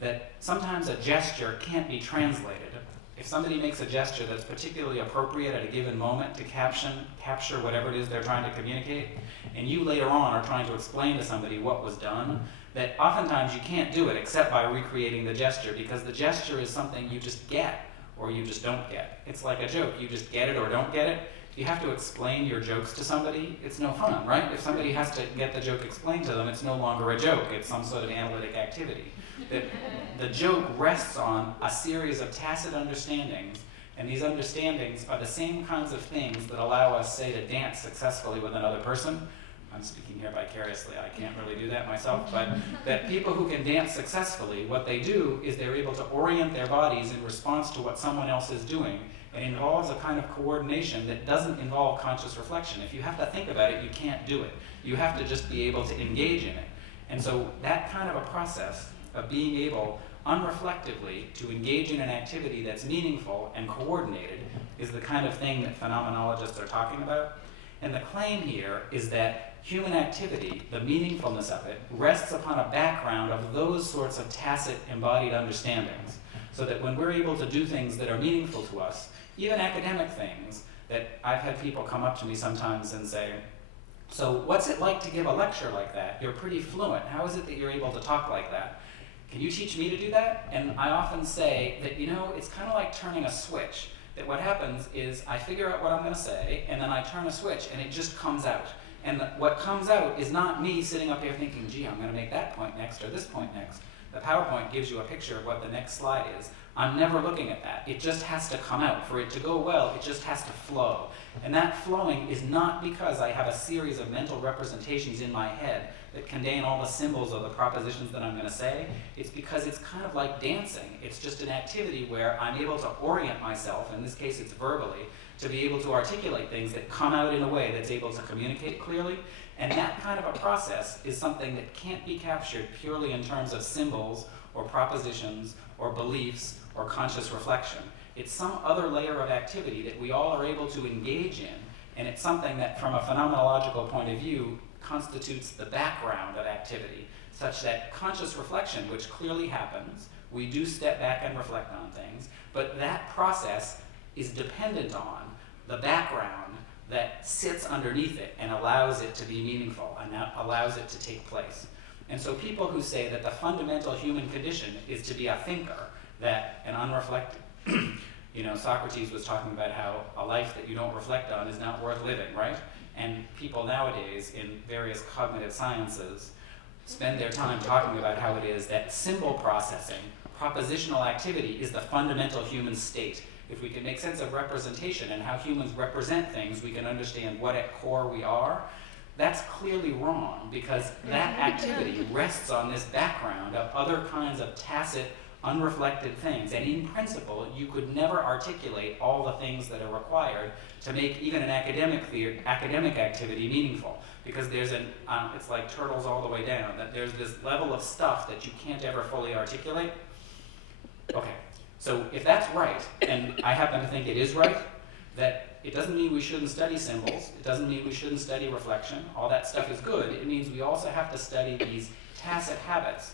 that sometimes a gesture can't be translated. If somebody makes a gesture that's particularly appropriate at a given moment to capture whatever it is they're trying to communicate, and you later on are trying to explain to somebody what was done, that oftentimes you can't do it except by recreating the gesture, because the gesture is something you just get or you just don't get. It's like a joke. You just get it or don't get it. If you have to explain your jokes to somebody, it's no fun, right? If somebody has to get the joke explained to them, it's no longer a joke. It's some sort of analytic activity. The joke rests on a series of tacit understandings, and these understandings are the same kinds of things that allow us, say, to dance successfully with another person. I'm speaking here vicariously, I can't really do that myself, but that people who can dance successfully, what they do is they're able to orient their bodies in response to what someone else is doing, and it involves a kind of coordination that doesn't involve conscious reflection. If you have to think about it, you can't do it. You have to just be able to engage in it. And so that kind of a process of being able, unreflectively, to engage in an activity that's meaningful and coordinated is the kind of thing that phenomenologists are talking about. And the claim here is that human activity, the meaningfulness of it, rests upon a background of those sorts of tacit embodied understandings. So that when we're able to do things that are meaningful to us, even academic things, that I've had people come up to me sometimes and say, so what's it like to give a lecture like that? You're pretty fluent. How is it that you're able to talk like that? Can you teach me to do that? And I often say that, you know, it's kind of like turning a switch. That what happens is I figure out what I'm going to say, and then I turn a switch, and it just comes out. And what comes out is not me sitting up here thinking, gee, I'm going to make that point next or this point next. The PowerPoint gives you a picture of what the next slide is. I'm never looking at that. It just has to come out. For it to go well, it just has to flow. And that flowing is not because I have a series of mental representations in my head that contain all the symbols of the propositions that I'm going to say. It's because it's kind of like dancing. It's just an activity where I'm able to orient myself, in this case it's verbally, to be able to articulate things that come out in a way that's able to communicate clearly. And that kind of a process is something that can't be captured purely in terms of symbols or propositions or beliefs or conscious reflection. It's some other layer of activity that we all are able to engage in, and it's something that from a phenomenological point of view constitutes the background of activity, such that conscious reflection, which clearly happens, we do step back and reflect on things, but that process is dependent on the background that sits underneath it and allows it to be meaningful and allows it to take place. And so people who say that the fundamental human condition is to be a thinker, that an unreflected, you know, Socrates was talking about how a life that you don't reflect on is not worth living, right? And people nowadays in various cognitive sciences spend their time talking about how it is that symbol processing, propositional activity, is the fundamental human state. If we can make sense of representation and how humans represent things, we can understand what at core we are. That's clearly wrong, because that activity rests on this background of other kinds of tacit unreflected things. And in principle, you could never articulate all the things that are required to make even an academic activity meaningful. Because there's it's like turtles all the way down, that there's this level of stuff that you can't ever fully articulate. Okay, so if that's right, and I happen to think it is right, that it doesn't mean we shouldn't study symbols, it doesn't mean we shouldn't study reflection, all that stuff is good. It means we also have to study these tacit habits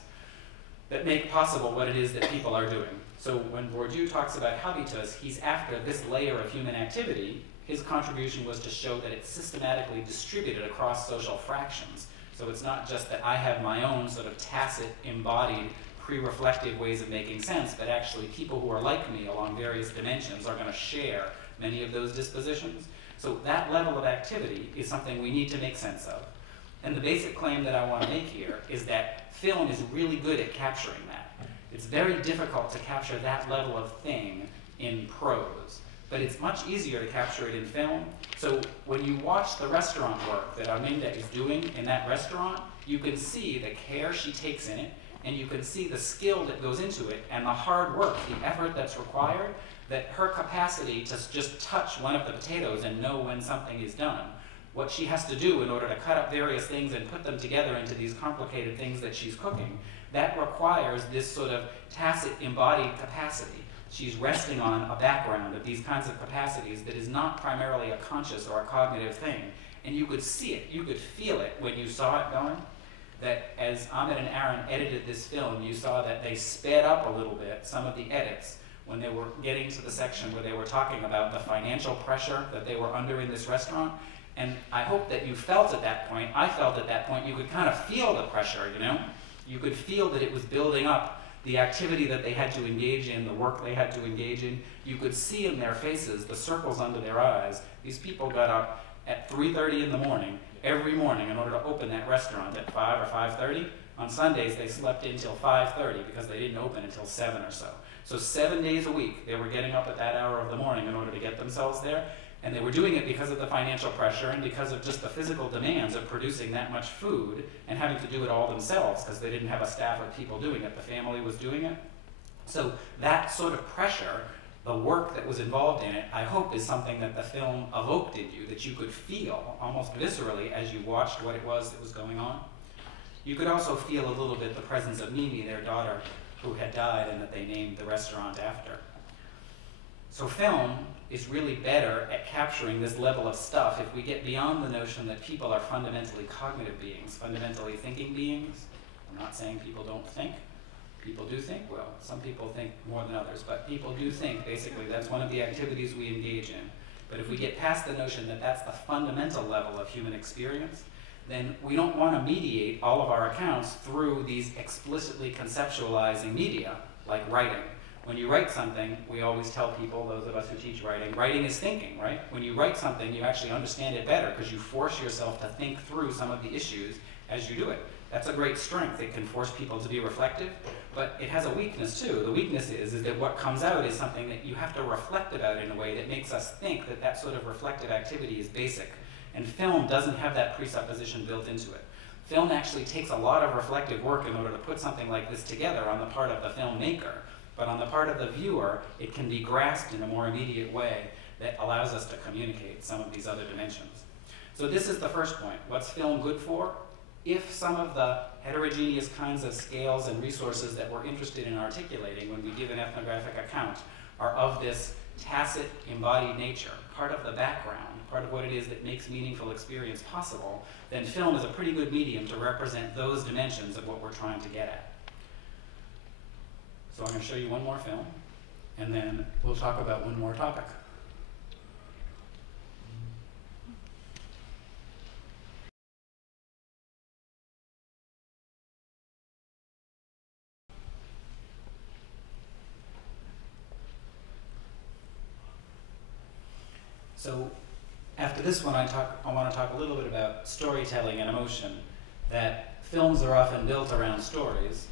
that make possible what it is that people are doing. So when Bourdieu talks about habitus, he's after this layer of human activity. His contribution was to show that it's systematically distributed across social fractions. So it's not just that I have my own sort of tacit, embodied, pre-reflective ways of making sense, but actually people who are like me along various dimensions are going to share many of those dispositions. So that level of activity is something we need to make sense of. And the basic claim that I want to make here is that film is really good at capturing that. It's very difficult to capture that level of thing in prose, but it's much easier to capture it in film. So when you watch the restaurant work that Arminda is doing in that restaurant, you can see the care she takes in it, and you can see the skill that goes into it, and the hard work, the effort that's required, that her capacity to just touch one of the potatoes and know when something is done, what she has to do in order to cut up various things and put them together into these complicated things that she's cooking, that requires this sort of tacit embodied capacity. She's resting on a background of these kinds of capacities that is not primarily a conscious or a cognitive thing. And you could see it, you could feel it when you saw it going. That as Ahmed and Aaron edited this film, you saw that they sped up a little bit some of the edits when they were getting to the section where they were talking about the financial pressure that they were under in this restaurant. And I hope that you felt at that point, I felt at that point, you could kind of feel the pressure, you know? You could feel that it was building up, the activity that they had to engage in, the work they had to engage in. You could see in their faces the circles under their eyes. These people got up at 3:30 in the morning, every morning, in order to open that restaurant at 5 or 5:30. On Sundays, they slept in till 5:30 because they didn't open until 7 or so. So 7 days a week, they were getting up at that hour of the morning in order to get themselves there. And they were doing it because of the financial pressure and because of just the physical demands of producing that much food and having to do it all themselves because they didn't have a staff of people doing it. The family was doing it. So that sort of pressure, the work that was involved in it, I hope is something that the film evoked in you, that you could feel almost viscerally as you watched what it was that was going on. You could also feel a little bit the presence of Mimi, their daughter, who had died and that they named the restaurant after. So film is really better at capturing this level of stuff if we get beyond the notion that people are fundamentally cognitive beings, fundamentally thinking beings. I'm not saying people don't think. People do think. Well, some people think more than others, but people do think. Basically, that's one of the activities we engage in. But if we get past the notion that that's the fundamental level of human experience, then we don't want to mediate all of our accounts through these explicitly conceptualizing media, like writing. When you write something, we always tell people, those of us who teach writing is thinking, right? When you write something, you actually understand it better because you force yourself to think through some of the issues as you do it. That's a great strength. It can force people to be reflective, but it has a weakness too. The weakness is that what comes out is something that you have to reflect about in a way that makes us think that that sort of reflective activity is basic. And film doesn't have that presupposition built into it. Film actually takes a lot of reflective work in order to put something like this together on the part of the filmmaker. But on the part of the viewer, it can be grasped in a more immediate way that allows us to communicate some of these other dimensions. So this is the first point. What's film good for? If some of the heterogeneous kinds of scales and resources that we're interested in articulating when we give an ethnographic account are of this tacit, embodied nature, part of the background, part of what it is that makes meaningful experience possible, then film is a pretty good medium to represent those dimensions of what we're trying to get at. So I'm going to show you one more film, and then we'll talk about one more topic. So after this one, I want to talk a little bit about storytelling and emotion, that films are often built around stories,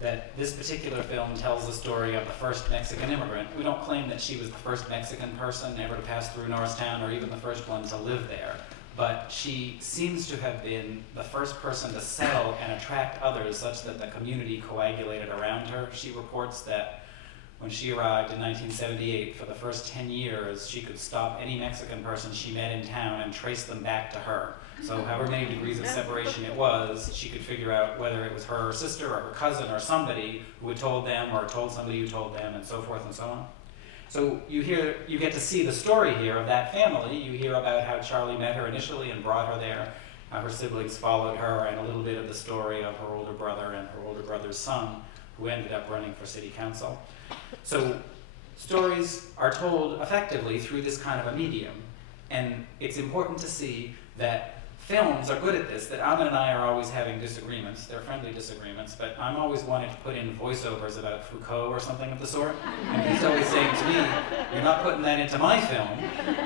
that this particular film tells the story of the first Mexican immigrant. We don't claim that she was the first Mexican person ever to pass through Norristown or even the first one to live there, but she seems to have been the first person to settle and attract others such that the community coagulated around her. She reports that when she arrived in 1978, for the first 10 years, she could stop any Mexican person she met in town and trace them back to her. So however many degrees of separation it was, she could figure out whether it was her sister or her cousin or somebody who had told them or told somebody who told them, and so forth and so on. So you get to see the story here of that family. You hear about how Charlie met her initially and brought her there, how her siblings followed her, and a little bit of the story of her older brother and her older brother's son, who ended up running for city council. So stories are told effectively through this kind of a medium. And it's important to see that films are good at this, that Ahmed and I are always having disagreements. They're friendly disagreements, but I'm always wanting to put in voiceovers about Foucault or something of the sort. And he's always saying to me, you're not putting that into my film,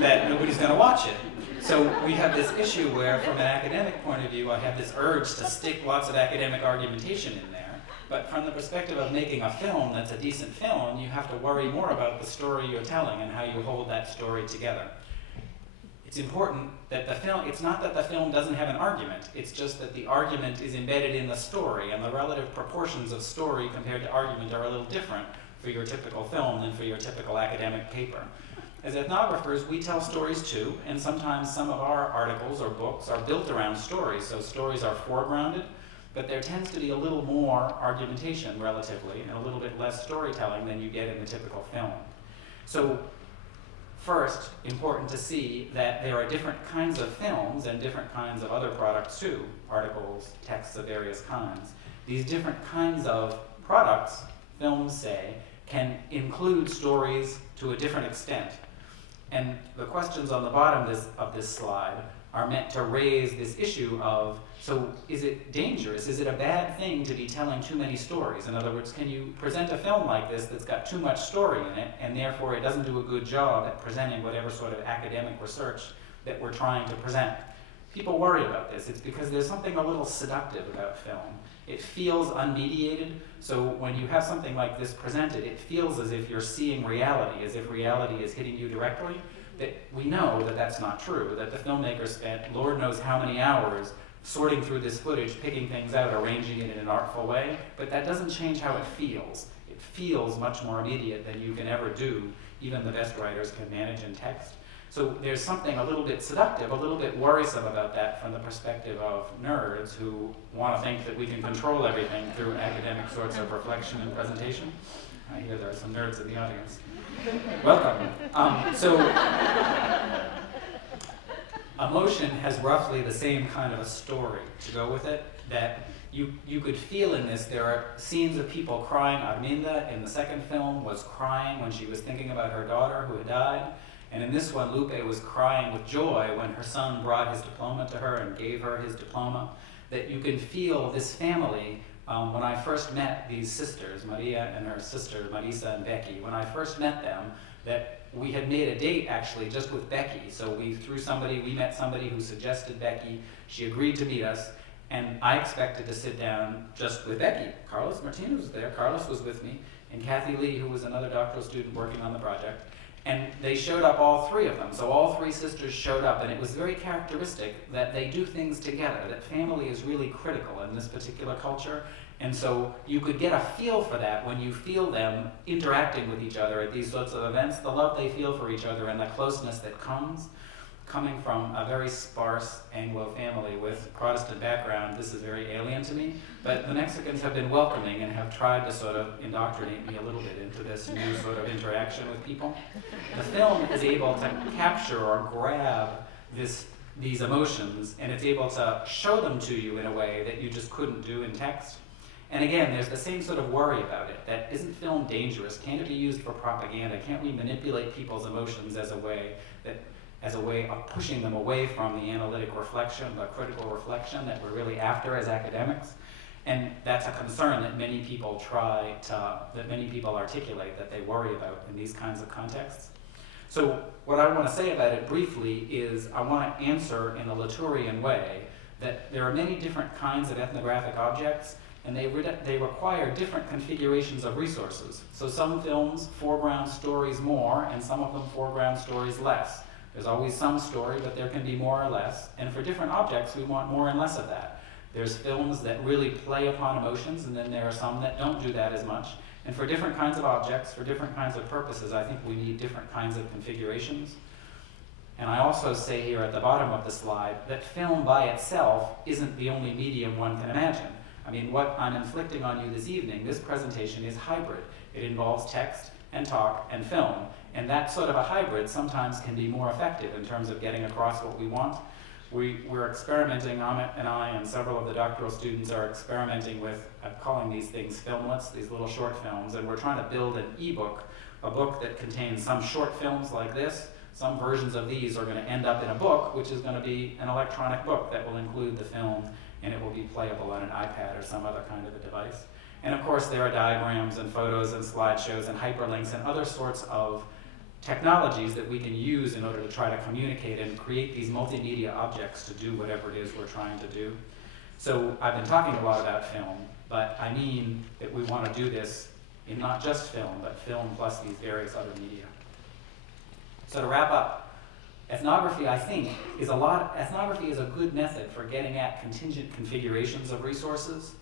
that nobody's going to watch it. So we have this issue where, from an academic point of view, I have this urge to stick lots of academic argumentation in there. But from the perspective of making a film that's a decent film, you have to worry more about the story you're telling and how you hold that story together. It's important that the film, it's not that the film doesn't have an argument, it's just that the argument is embedded in the story, and the relative proportions of story compared to argument are a little different for your typical film than for your typical academic paper. As ethnographers, we tell stories too, and sometimes some of our articles or books are built around stories, so stories are foregrounded, but there tends to be a little more argumentation relatively, and a little bit less storytelling than you get in the typical film. So first, important to see that there are different kinds of films and different kinds of other products too, articles, texts of various kinds. These different kinds of products, films say, can include stories to a different extent. And the questions on the bottom of this slide are meant to raise this issue of, so is it dangerous? Is it a bad thing to be telling too many stories? In other words, can you present a film like this that's got too much story in it, and therefore it doesn't do a good job at presenting whatever sort of academic research that we're trying to present? People worry about this. It's because there's something a little seductive about film. It feels unmediated, so when you have something like this presented, it feels as if you're seeing reality, as if reality is hitting you directly. That we know that that's not true, that the filmmaker spent Lord knows how many hours sorting through this footage, picking things out, arranging it in an artful way, but that doesn't change how it feels. It feels much more immediate than you can ever do, even the best writers can manage in text. So there's something a little bit seductive, a little bit worrisome about that from the perspective of nerds who want to think that we can control everything through academic sorts of reflection and presentation. I hear there are some nerds in the audience. Welcome. Emotion has roughly the same kind of a story to go with it, that you could feel in this. There are scenes of people crying. Arminda in the second film was crying when she was thinking about her daughter who had died. And in this one, Lupe was crying with joy when her son brought his diploma to her and gave her his diploma. That you can feel this family. When I first met these sisters, Maria and her sister, Marisa and Becky, when I first met them, that we had made a date actually just with Becky. So we met somebody who suggested Becky. She agreed to meet us, and I expected to sit down just with Becky. Carlos Martinez was there, Carlos was with me, and Kathy Lee, who was another doctoral student working on the project. And they showed up, all three of them. So all three sisters showed up, and it was very characteristic that they do things together, that family is really critical in this particular culture. And so you could get a feel for that when you feel them interacting with each other at these sorts of events, the love they feel for each other and the closeness that comes, coming from a very sparse Anglo family with Protestant background. This is very alien to me, but the Mexicans have been welcoming and have tried to sort of indoctrinate me a little bit into this new sort of interaction with people. The film is able to capture or grab these emotions, and it's able to show them to you in a way that you just couldn't do in text. And again, there's the same sort of worry about it, that isn't film dangerous? Can't it be used for propaganda? Can't we manipulate people's emotions as a way of pushing them away from the analytic reflection, the critical reflection that we're really after as academics? And that's a concern that many people articulate, that they worry about in these kinds of contexts. So what I want to say about it briefly is I want to answer in a Latourian way that there are many different kinds of ethnographic objects, and they require different configurations of resources. So some films foreground stories more, and some of them foreground stories less. There's always some story, but there can be more or less. And for different objects, we want more and less of that. There's films that really play upon emotions, and then there are some that don't do that as much. And for different kinds of objects, for different kinds of purposes, I think we need different kinds of configurations. And I also say here at the bottom of the slide that film by itself isn't the only medium one can imagine. I mean, what I'm inflicting on you this evening, this presentation is hybrid. It involves text and talk and film. And that sort of a hybrid sometimes can be more effective in terms of getting across what we want. We're experimenting, Amit and I and several of the doctoral students are experimenting with, I'm calling these things filmlets, these little short films, and we're trying to build an e-book, a book that contains some short films like this. Some versions of these are going to end up in a book, which is going to be an electronic book that will include the film, and it will be playable on an iPad or some other kind of a device. And of course, there are diagrams and photos and slideshows and hyperlinks and other sorts of technologies that we can use in order to try to communicate and create these multimedia objects to do whatever it is we're trying to do. So I've been talking a lot about film, but I mean that we want to do this in not just film, but film plus these various other media. So to wrap up, ethnography, I think, ethnography is a good method for getting at contingent configurations of resources.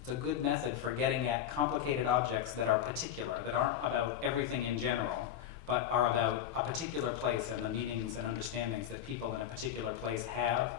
It's a good method for getting at complicated objects that are particular, that aren't about everything in general, but are about a particular place and the meanings and understandings that people in a particular place have.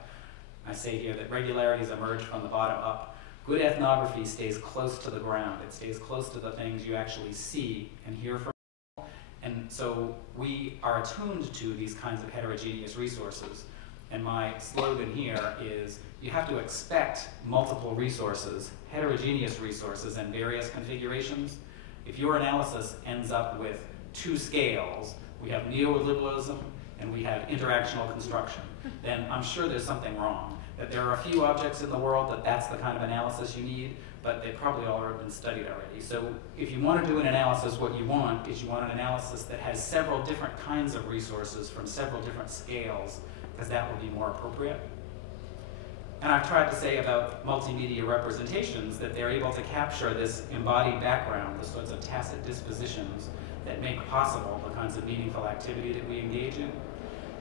I say here that regularities emerge from the bottom up. Good ethnography stays close to the ground. It stays close to the things you actually see and hear from people. And so we are attuned to these kinds of heterogeneous resources. And my slogan here is you have to expect multiple resources, heterogeneous resources, and various configurations. If your analysis ends up with two scales, we have neoliberalism and we have interactional construction, then I'm sure there's something wrong. That there are a few objects in the world that's the kind of analysis you need, but they probably all have been studied already. So if you want to do an analysis, what you want is you want an analysis that has several different kinds of resources from several different scales, because that will be more appropriate. And I've tried to say about multimedia representations that they're able to capture this embodied background, the sorts of tacit dispositions that make possible the kinds of meaningful activity that we engage in.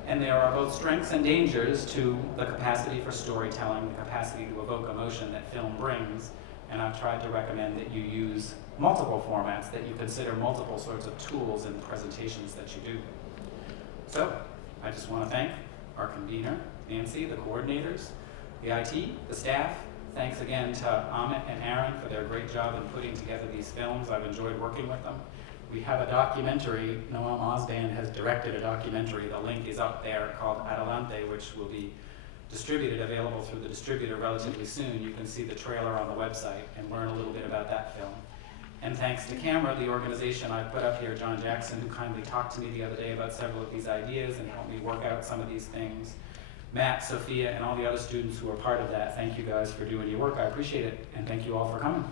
And there are both strengths and dangers to the capacity for storytelling, the capacity to evoke emotion that film brings. And I've tried to recommend that you use multiple formats, that you consider multiple sorts of tools in the presentations that you do. So I just want to thank our convener, Nancy, the coordinators, the IT, the staff. Thanks again to Amit and Aaron for their great job in putting together these films. I've enjoyed working with them. We have a documentary, Noam Osband has directed a documentary, the link is up there, called Adelante, which will be distributed, available through the distributor relatively soon. You can see the trailer on the website and learn a little bit about that film. And thanks to Camera, the organization I put up here, John Jackson, who kindly talked to me the other day about several of these ideas and helped me work out some of these things. Matt, Sophia, and all the other students who are part of that, thank you guys for doing your work. I appreciate it, and thank you all for coming.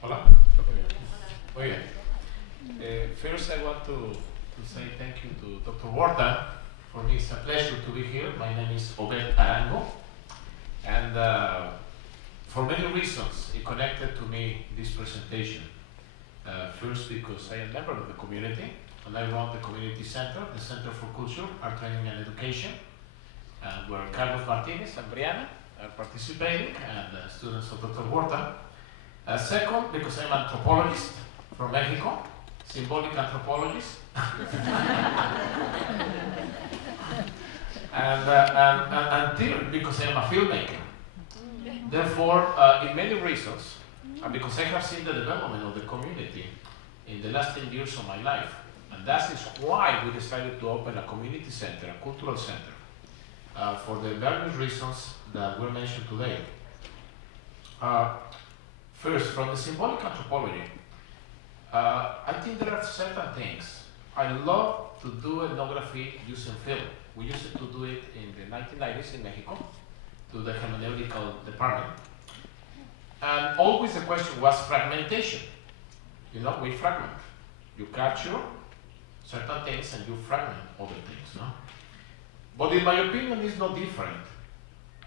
Hola. Muy bien. First, I want to say thank you to Dr. Wortham. For me, it's a pleasure to be here. My name is Obed Arango, and for many reasons, it connected to me this presentation. First, because I am a member of the community, and I run the community center, the Center for Culture, Art Training and Education, where Carlos Martinez and Brianna are participating, and students of Dr. Wortham. Second, because I'm an anthropologist from Mexico, symbolic anthropologist. and third, because I'm a filmmaker. Therefore, in many reasons, and because I have seen the development of the community in the last 10 years of my life, and that is why we decided to open a community center, a cultural center. for the various reasons that were mentioned today. First, from the symbolic anthropology, I think there are certain things. I love to do ethnography using film. We used to do it in the 1990s in Mexico, to the hermeneutical department. And always the question was fragmentation. You know, we fragment. You capture certain things and you fragment other things. No? But in my opinion, it's no different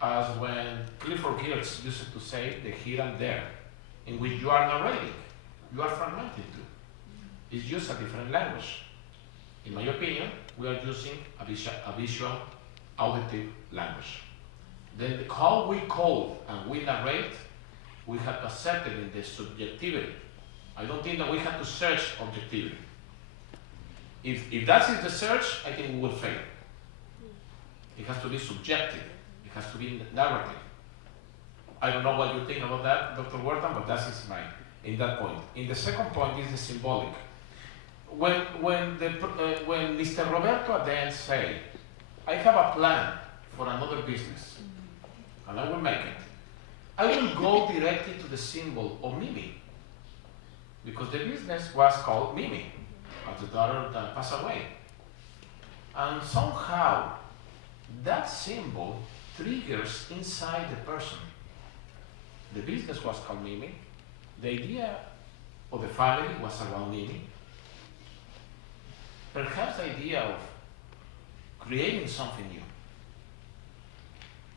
as when Clifford Geertz used to say the here and there, in which you are narrating. You are fragmented too. It's just a different language. In my opinion, we are using a visual, auditive language. Then how we code and we narrate, we have accepted in the subjectivity. I don't think that we have to search objectivity. If that is the search, I think we will fail. It has to be subjective. It has to be narrative. I don't know what you think about that, Dr. Wortham, but that is mine in that point. In the second point is the symbolic. When Mr. Roberto Aden said, I have a plan for another business, and I will make it, I will go directly to the symbol of Mimi, because the business was called Mimi, as the daughter that passed away. And somehow, that symbol triggers inside the person. The business was called Mimi, the idea of the family was around Mimi. Perhaps the idea of creating something new.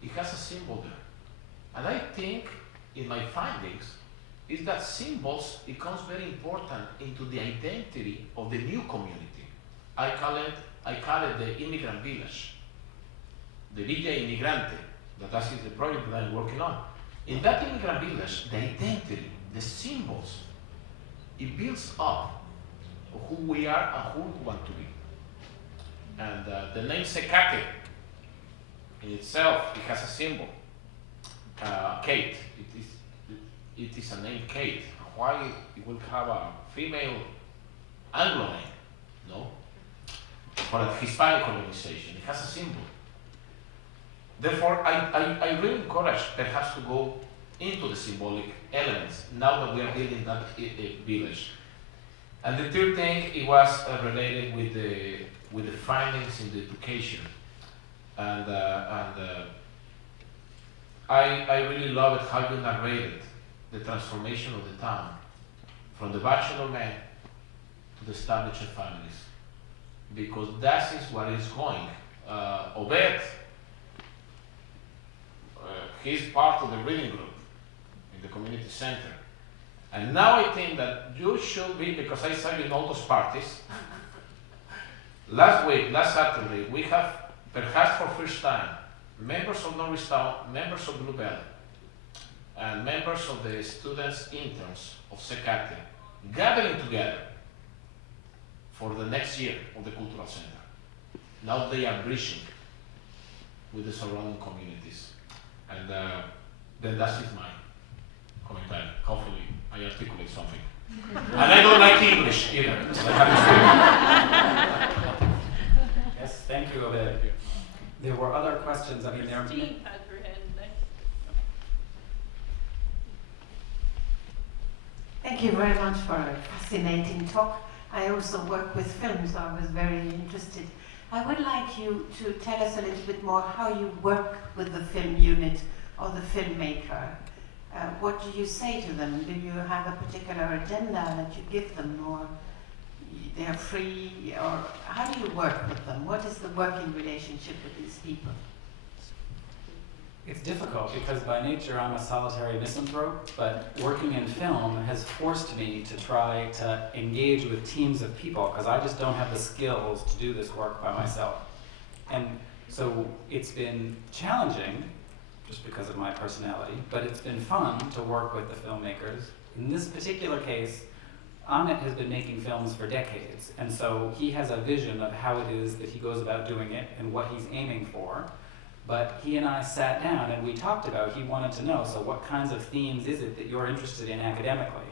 It has a symbol there. And I think, in my findings, is that symbols becomes very important into the identity of the new community. I call it the immigrant village. The Villa Inmigrante, that is the project that I'm working on. In that immigrant village, the identity, the symbols, it builds up who we are and who we want to be. And the name Secate, in itself, it has a symbol. Kate, it is a name Kate. Why it will have a female Anglo name? No. For a Hispanic organization, it has a symbol. Therefore, I really encourage perhaps to go into the symbolic elements now that we are building that village. And the third thing, it was related with the findings in the education. And I really love it how you narrated the transformation of the town from the bachelor men to the established families. Because that is what is going. Obed, he's part of the reading group in the community center. And now I think that you should be, because I saw you in all those parties. Last Saturday, we have, perhaps for first time, members of Norris Town, members of Blue Bell, and members of the students' interns of Secate gathering together for the next year of the Cultural Center. Now they are bridging with the surrounding communities. And then that is my commentary. Hopefully I articulate something. And I don't like English either. Yes, thank you, Obed. There were other questions. I mean, there. Christine had her hand next. Thank you very much for a fascinating talk. I also work with film, so I was very interested. I would like you to tell us a little bit more how you work with the film unit or the filmmaker. What do you say to them? Do you have a particular agenda that you give them, or they are free, or how do you work with them? What is the working relationship with these people? It's difficult because by nature I'm a solitary misanthrope, but working in film has forced me to try to engage with teams of people because I just don't have the skills to do this work by myself. And so it's been challenging just because of my personality, but it's been fun to work with the filmmakers. In this particular case, Amit has been making films for decades, and so he has a vision of how it is that he goes about doing it and what he's aiming for. But he and I sat down and we talked about, he wanted to know, so what kinds of themes is it that you're interested in academically?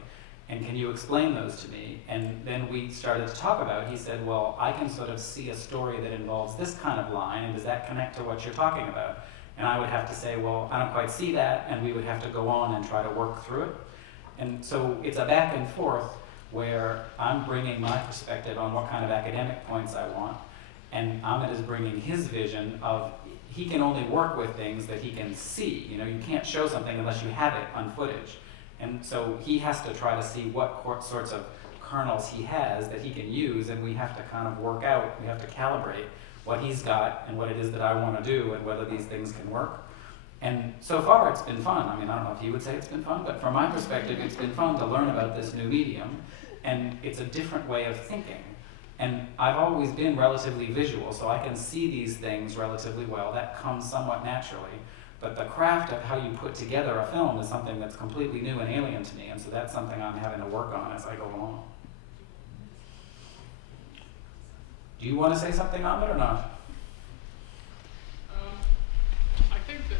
and can you explain those to me? And then we started to talk about it. He said, well, I can sort of see a story that involves this kind of line, and does that connect to what you're talking about? And I would have to say, well, I don't quite see that, and we would have to go on and try to work through it. And so it's a back and forth where I'm bringing my perspective on what kind of academic points I want, and Ahmed is bringing his vision of, he can only work with things that he can see. You know, you can't show something unless you have it on footage. And so he has to try to see what sorts of kernels he has that he can use, and we have to kind of work out, we have to calibrate what he's got and what it is that I want to do and whether these things can work. And so far it's been fun. I mean, I don't know if he would say it's been fun, but from my perspective, it's been fun to learn about this new medium, and it's a different way of thinking. And I've always been relatively visual, so I can see these things relatively well. That comes somewhat naturally. But the craft of how you put together a film is something that's completely new and alien to me, and so that's something I'm having to work on as I go along. Do you want to say something on it or not? I think that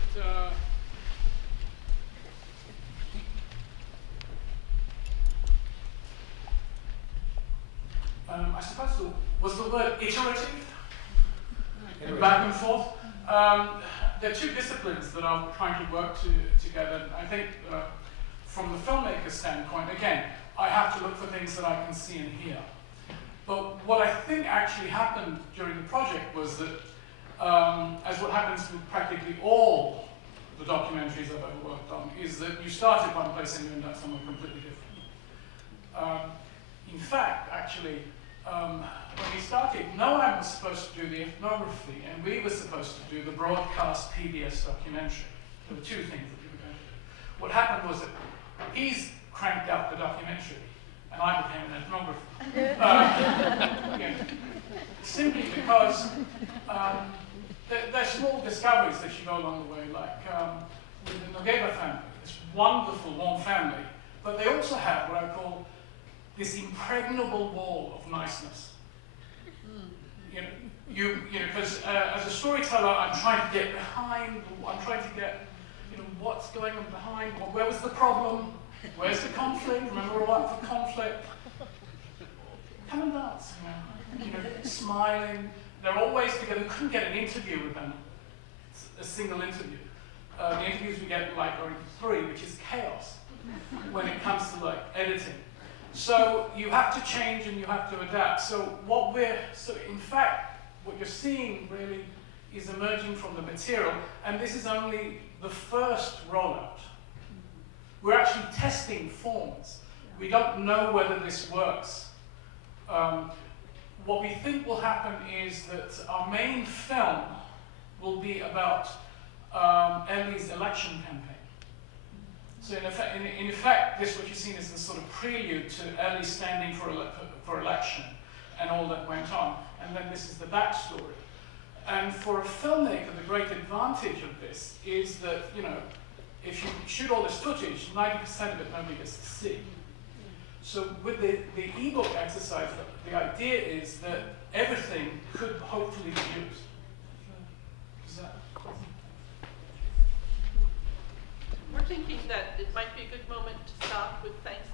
I suppose was the word iterative? Back and forth. There are two disciplines that I'm trying to work together. I think from the filmmaker's standpoint, again, I have to look for things that I can see and hear. But what I think actually happened during the project was that, as what happens with practically all the documentaries I've ever worked on, is that you start at one place and you end up somewhere completely different. In fact, actually, when we started, no one was supposed to do the ethnography, and we were supposed to do the broadcast PBS documentary. There were two things that we were going to do. What happened was that he's cranked out the documentary, and I became an ethnographer. Again, simply because there's small discoveries that you go along the way, like with the Nogueira family, this wonderful, warm family, but they also have what I call this impregnable wall of niceness. You know, because as a storyteller, I'm trying to get behind. I'm trying to get, what's going on behind. Where was the problem? Where's the conflict? Remember, we're all up for conflict. Come and dance, smiling. They're always together. We couldn't get an interview with them, a single interview. The interviews we get are into 3, which is chaos when it comes to editing. So you have to change and you have to adapt. So in fact, what you're seeing really is emerging from the material, and this is only the first rollout. We're actually testing forms. We don't know whether this works. What we think will happen is that our main film will be about Ellie's election campaign. So in effect, this what you've seen is the sort of prelude to Ellie standing for election and all that went on. And then this is the backstory. And for a filmmaker, the great advantage of this is that, if you shoot all this footage, 90% of it nobody gets to see. So with the ebook exercise, the idea is that everything could hopefully be used. We're thinking that it might be a good moment to stop with thanks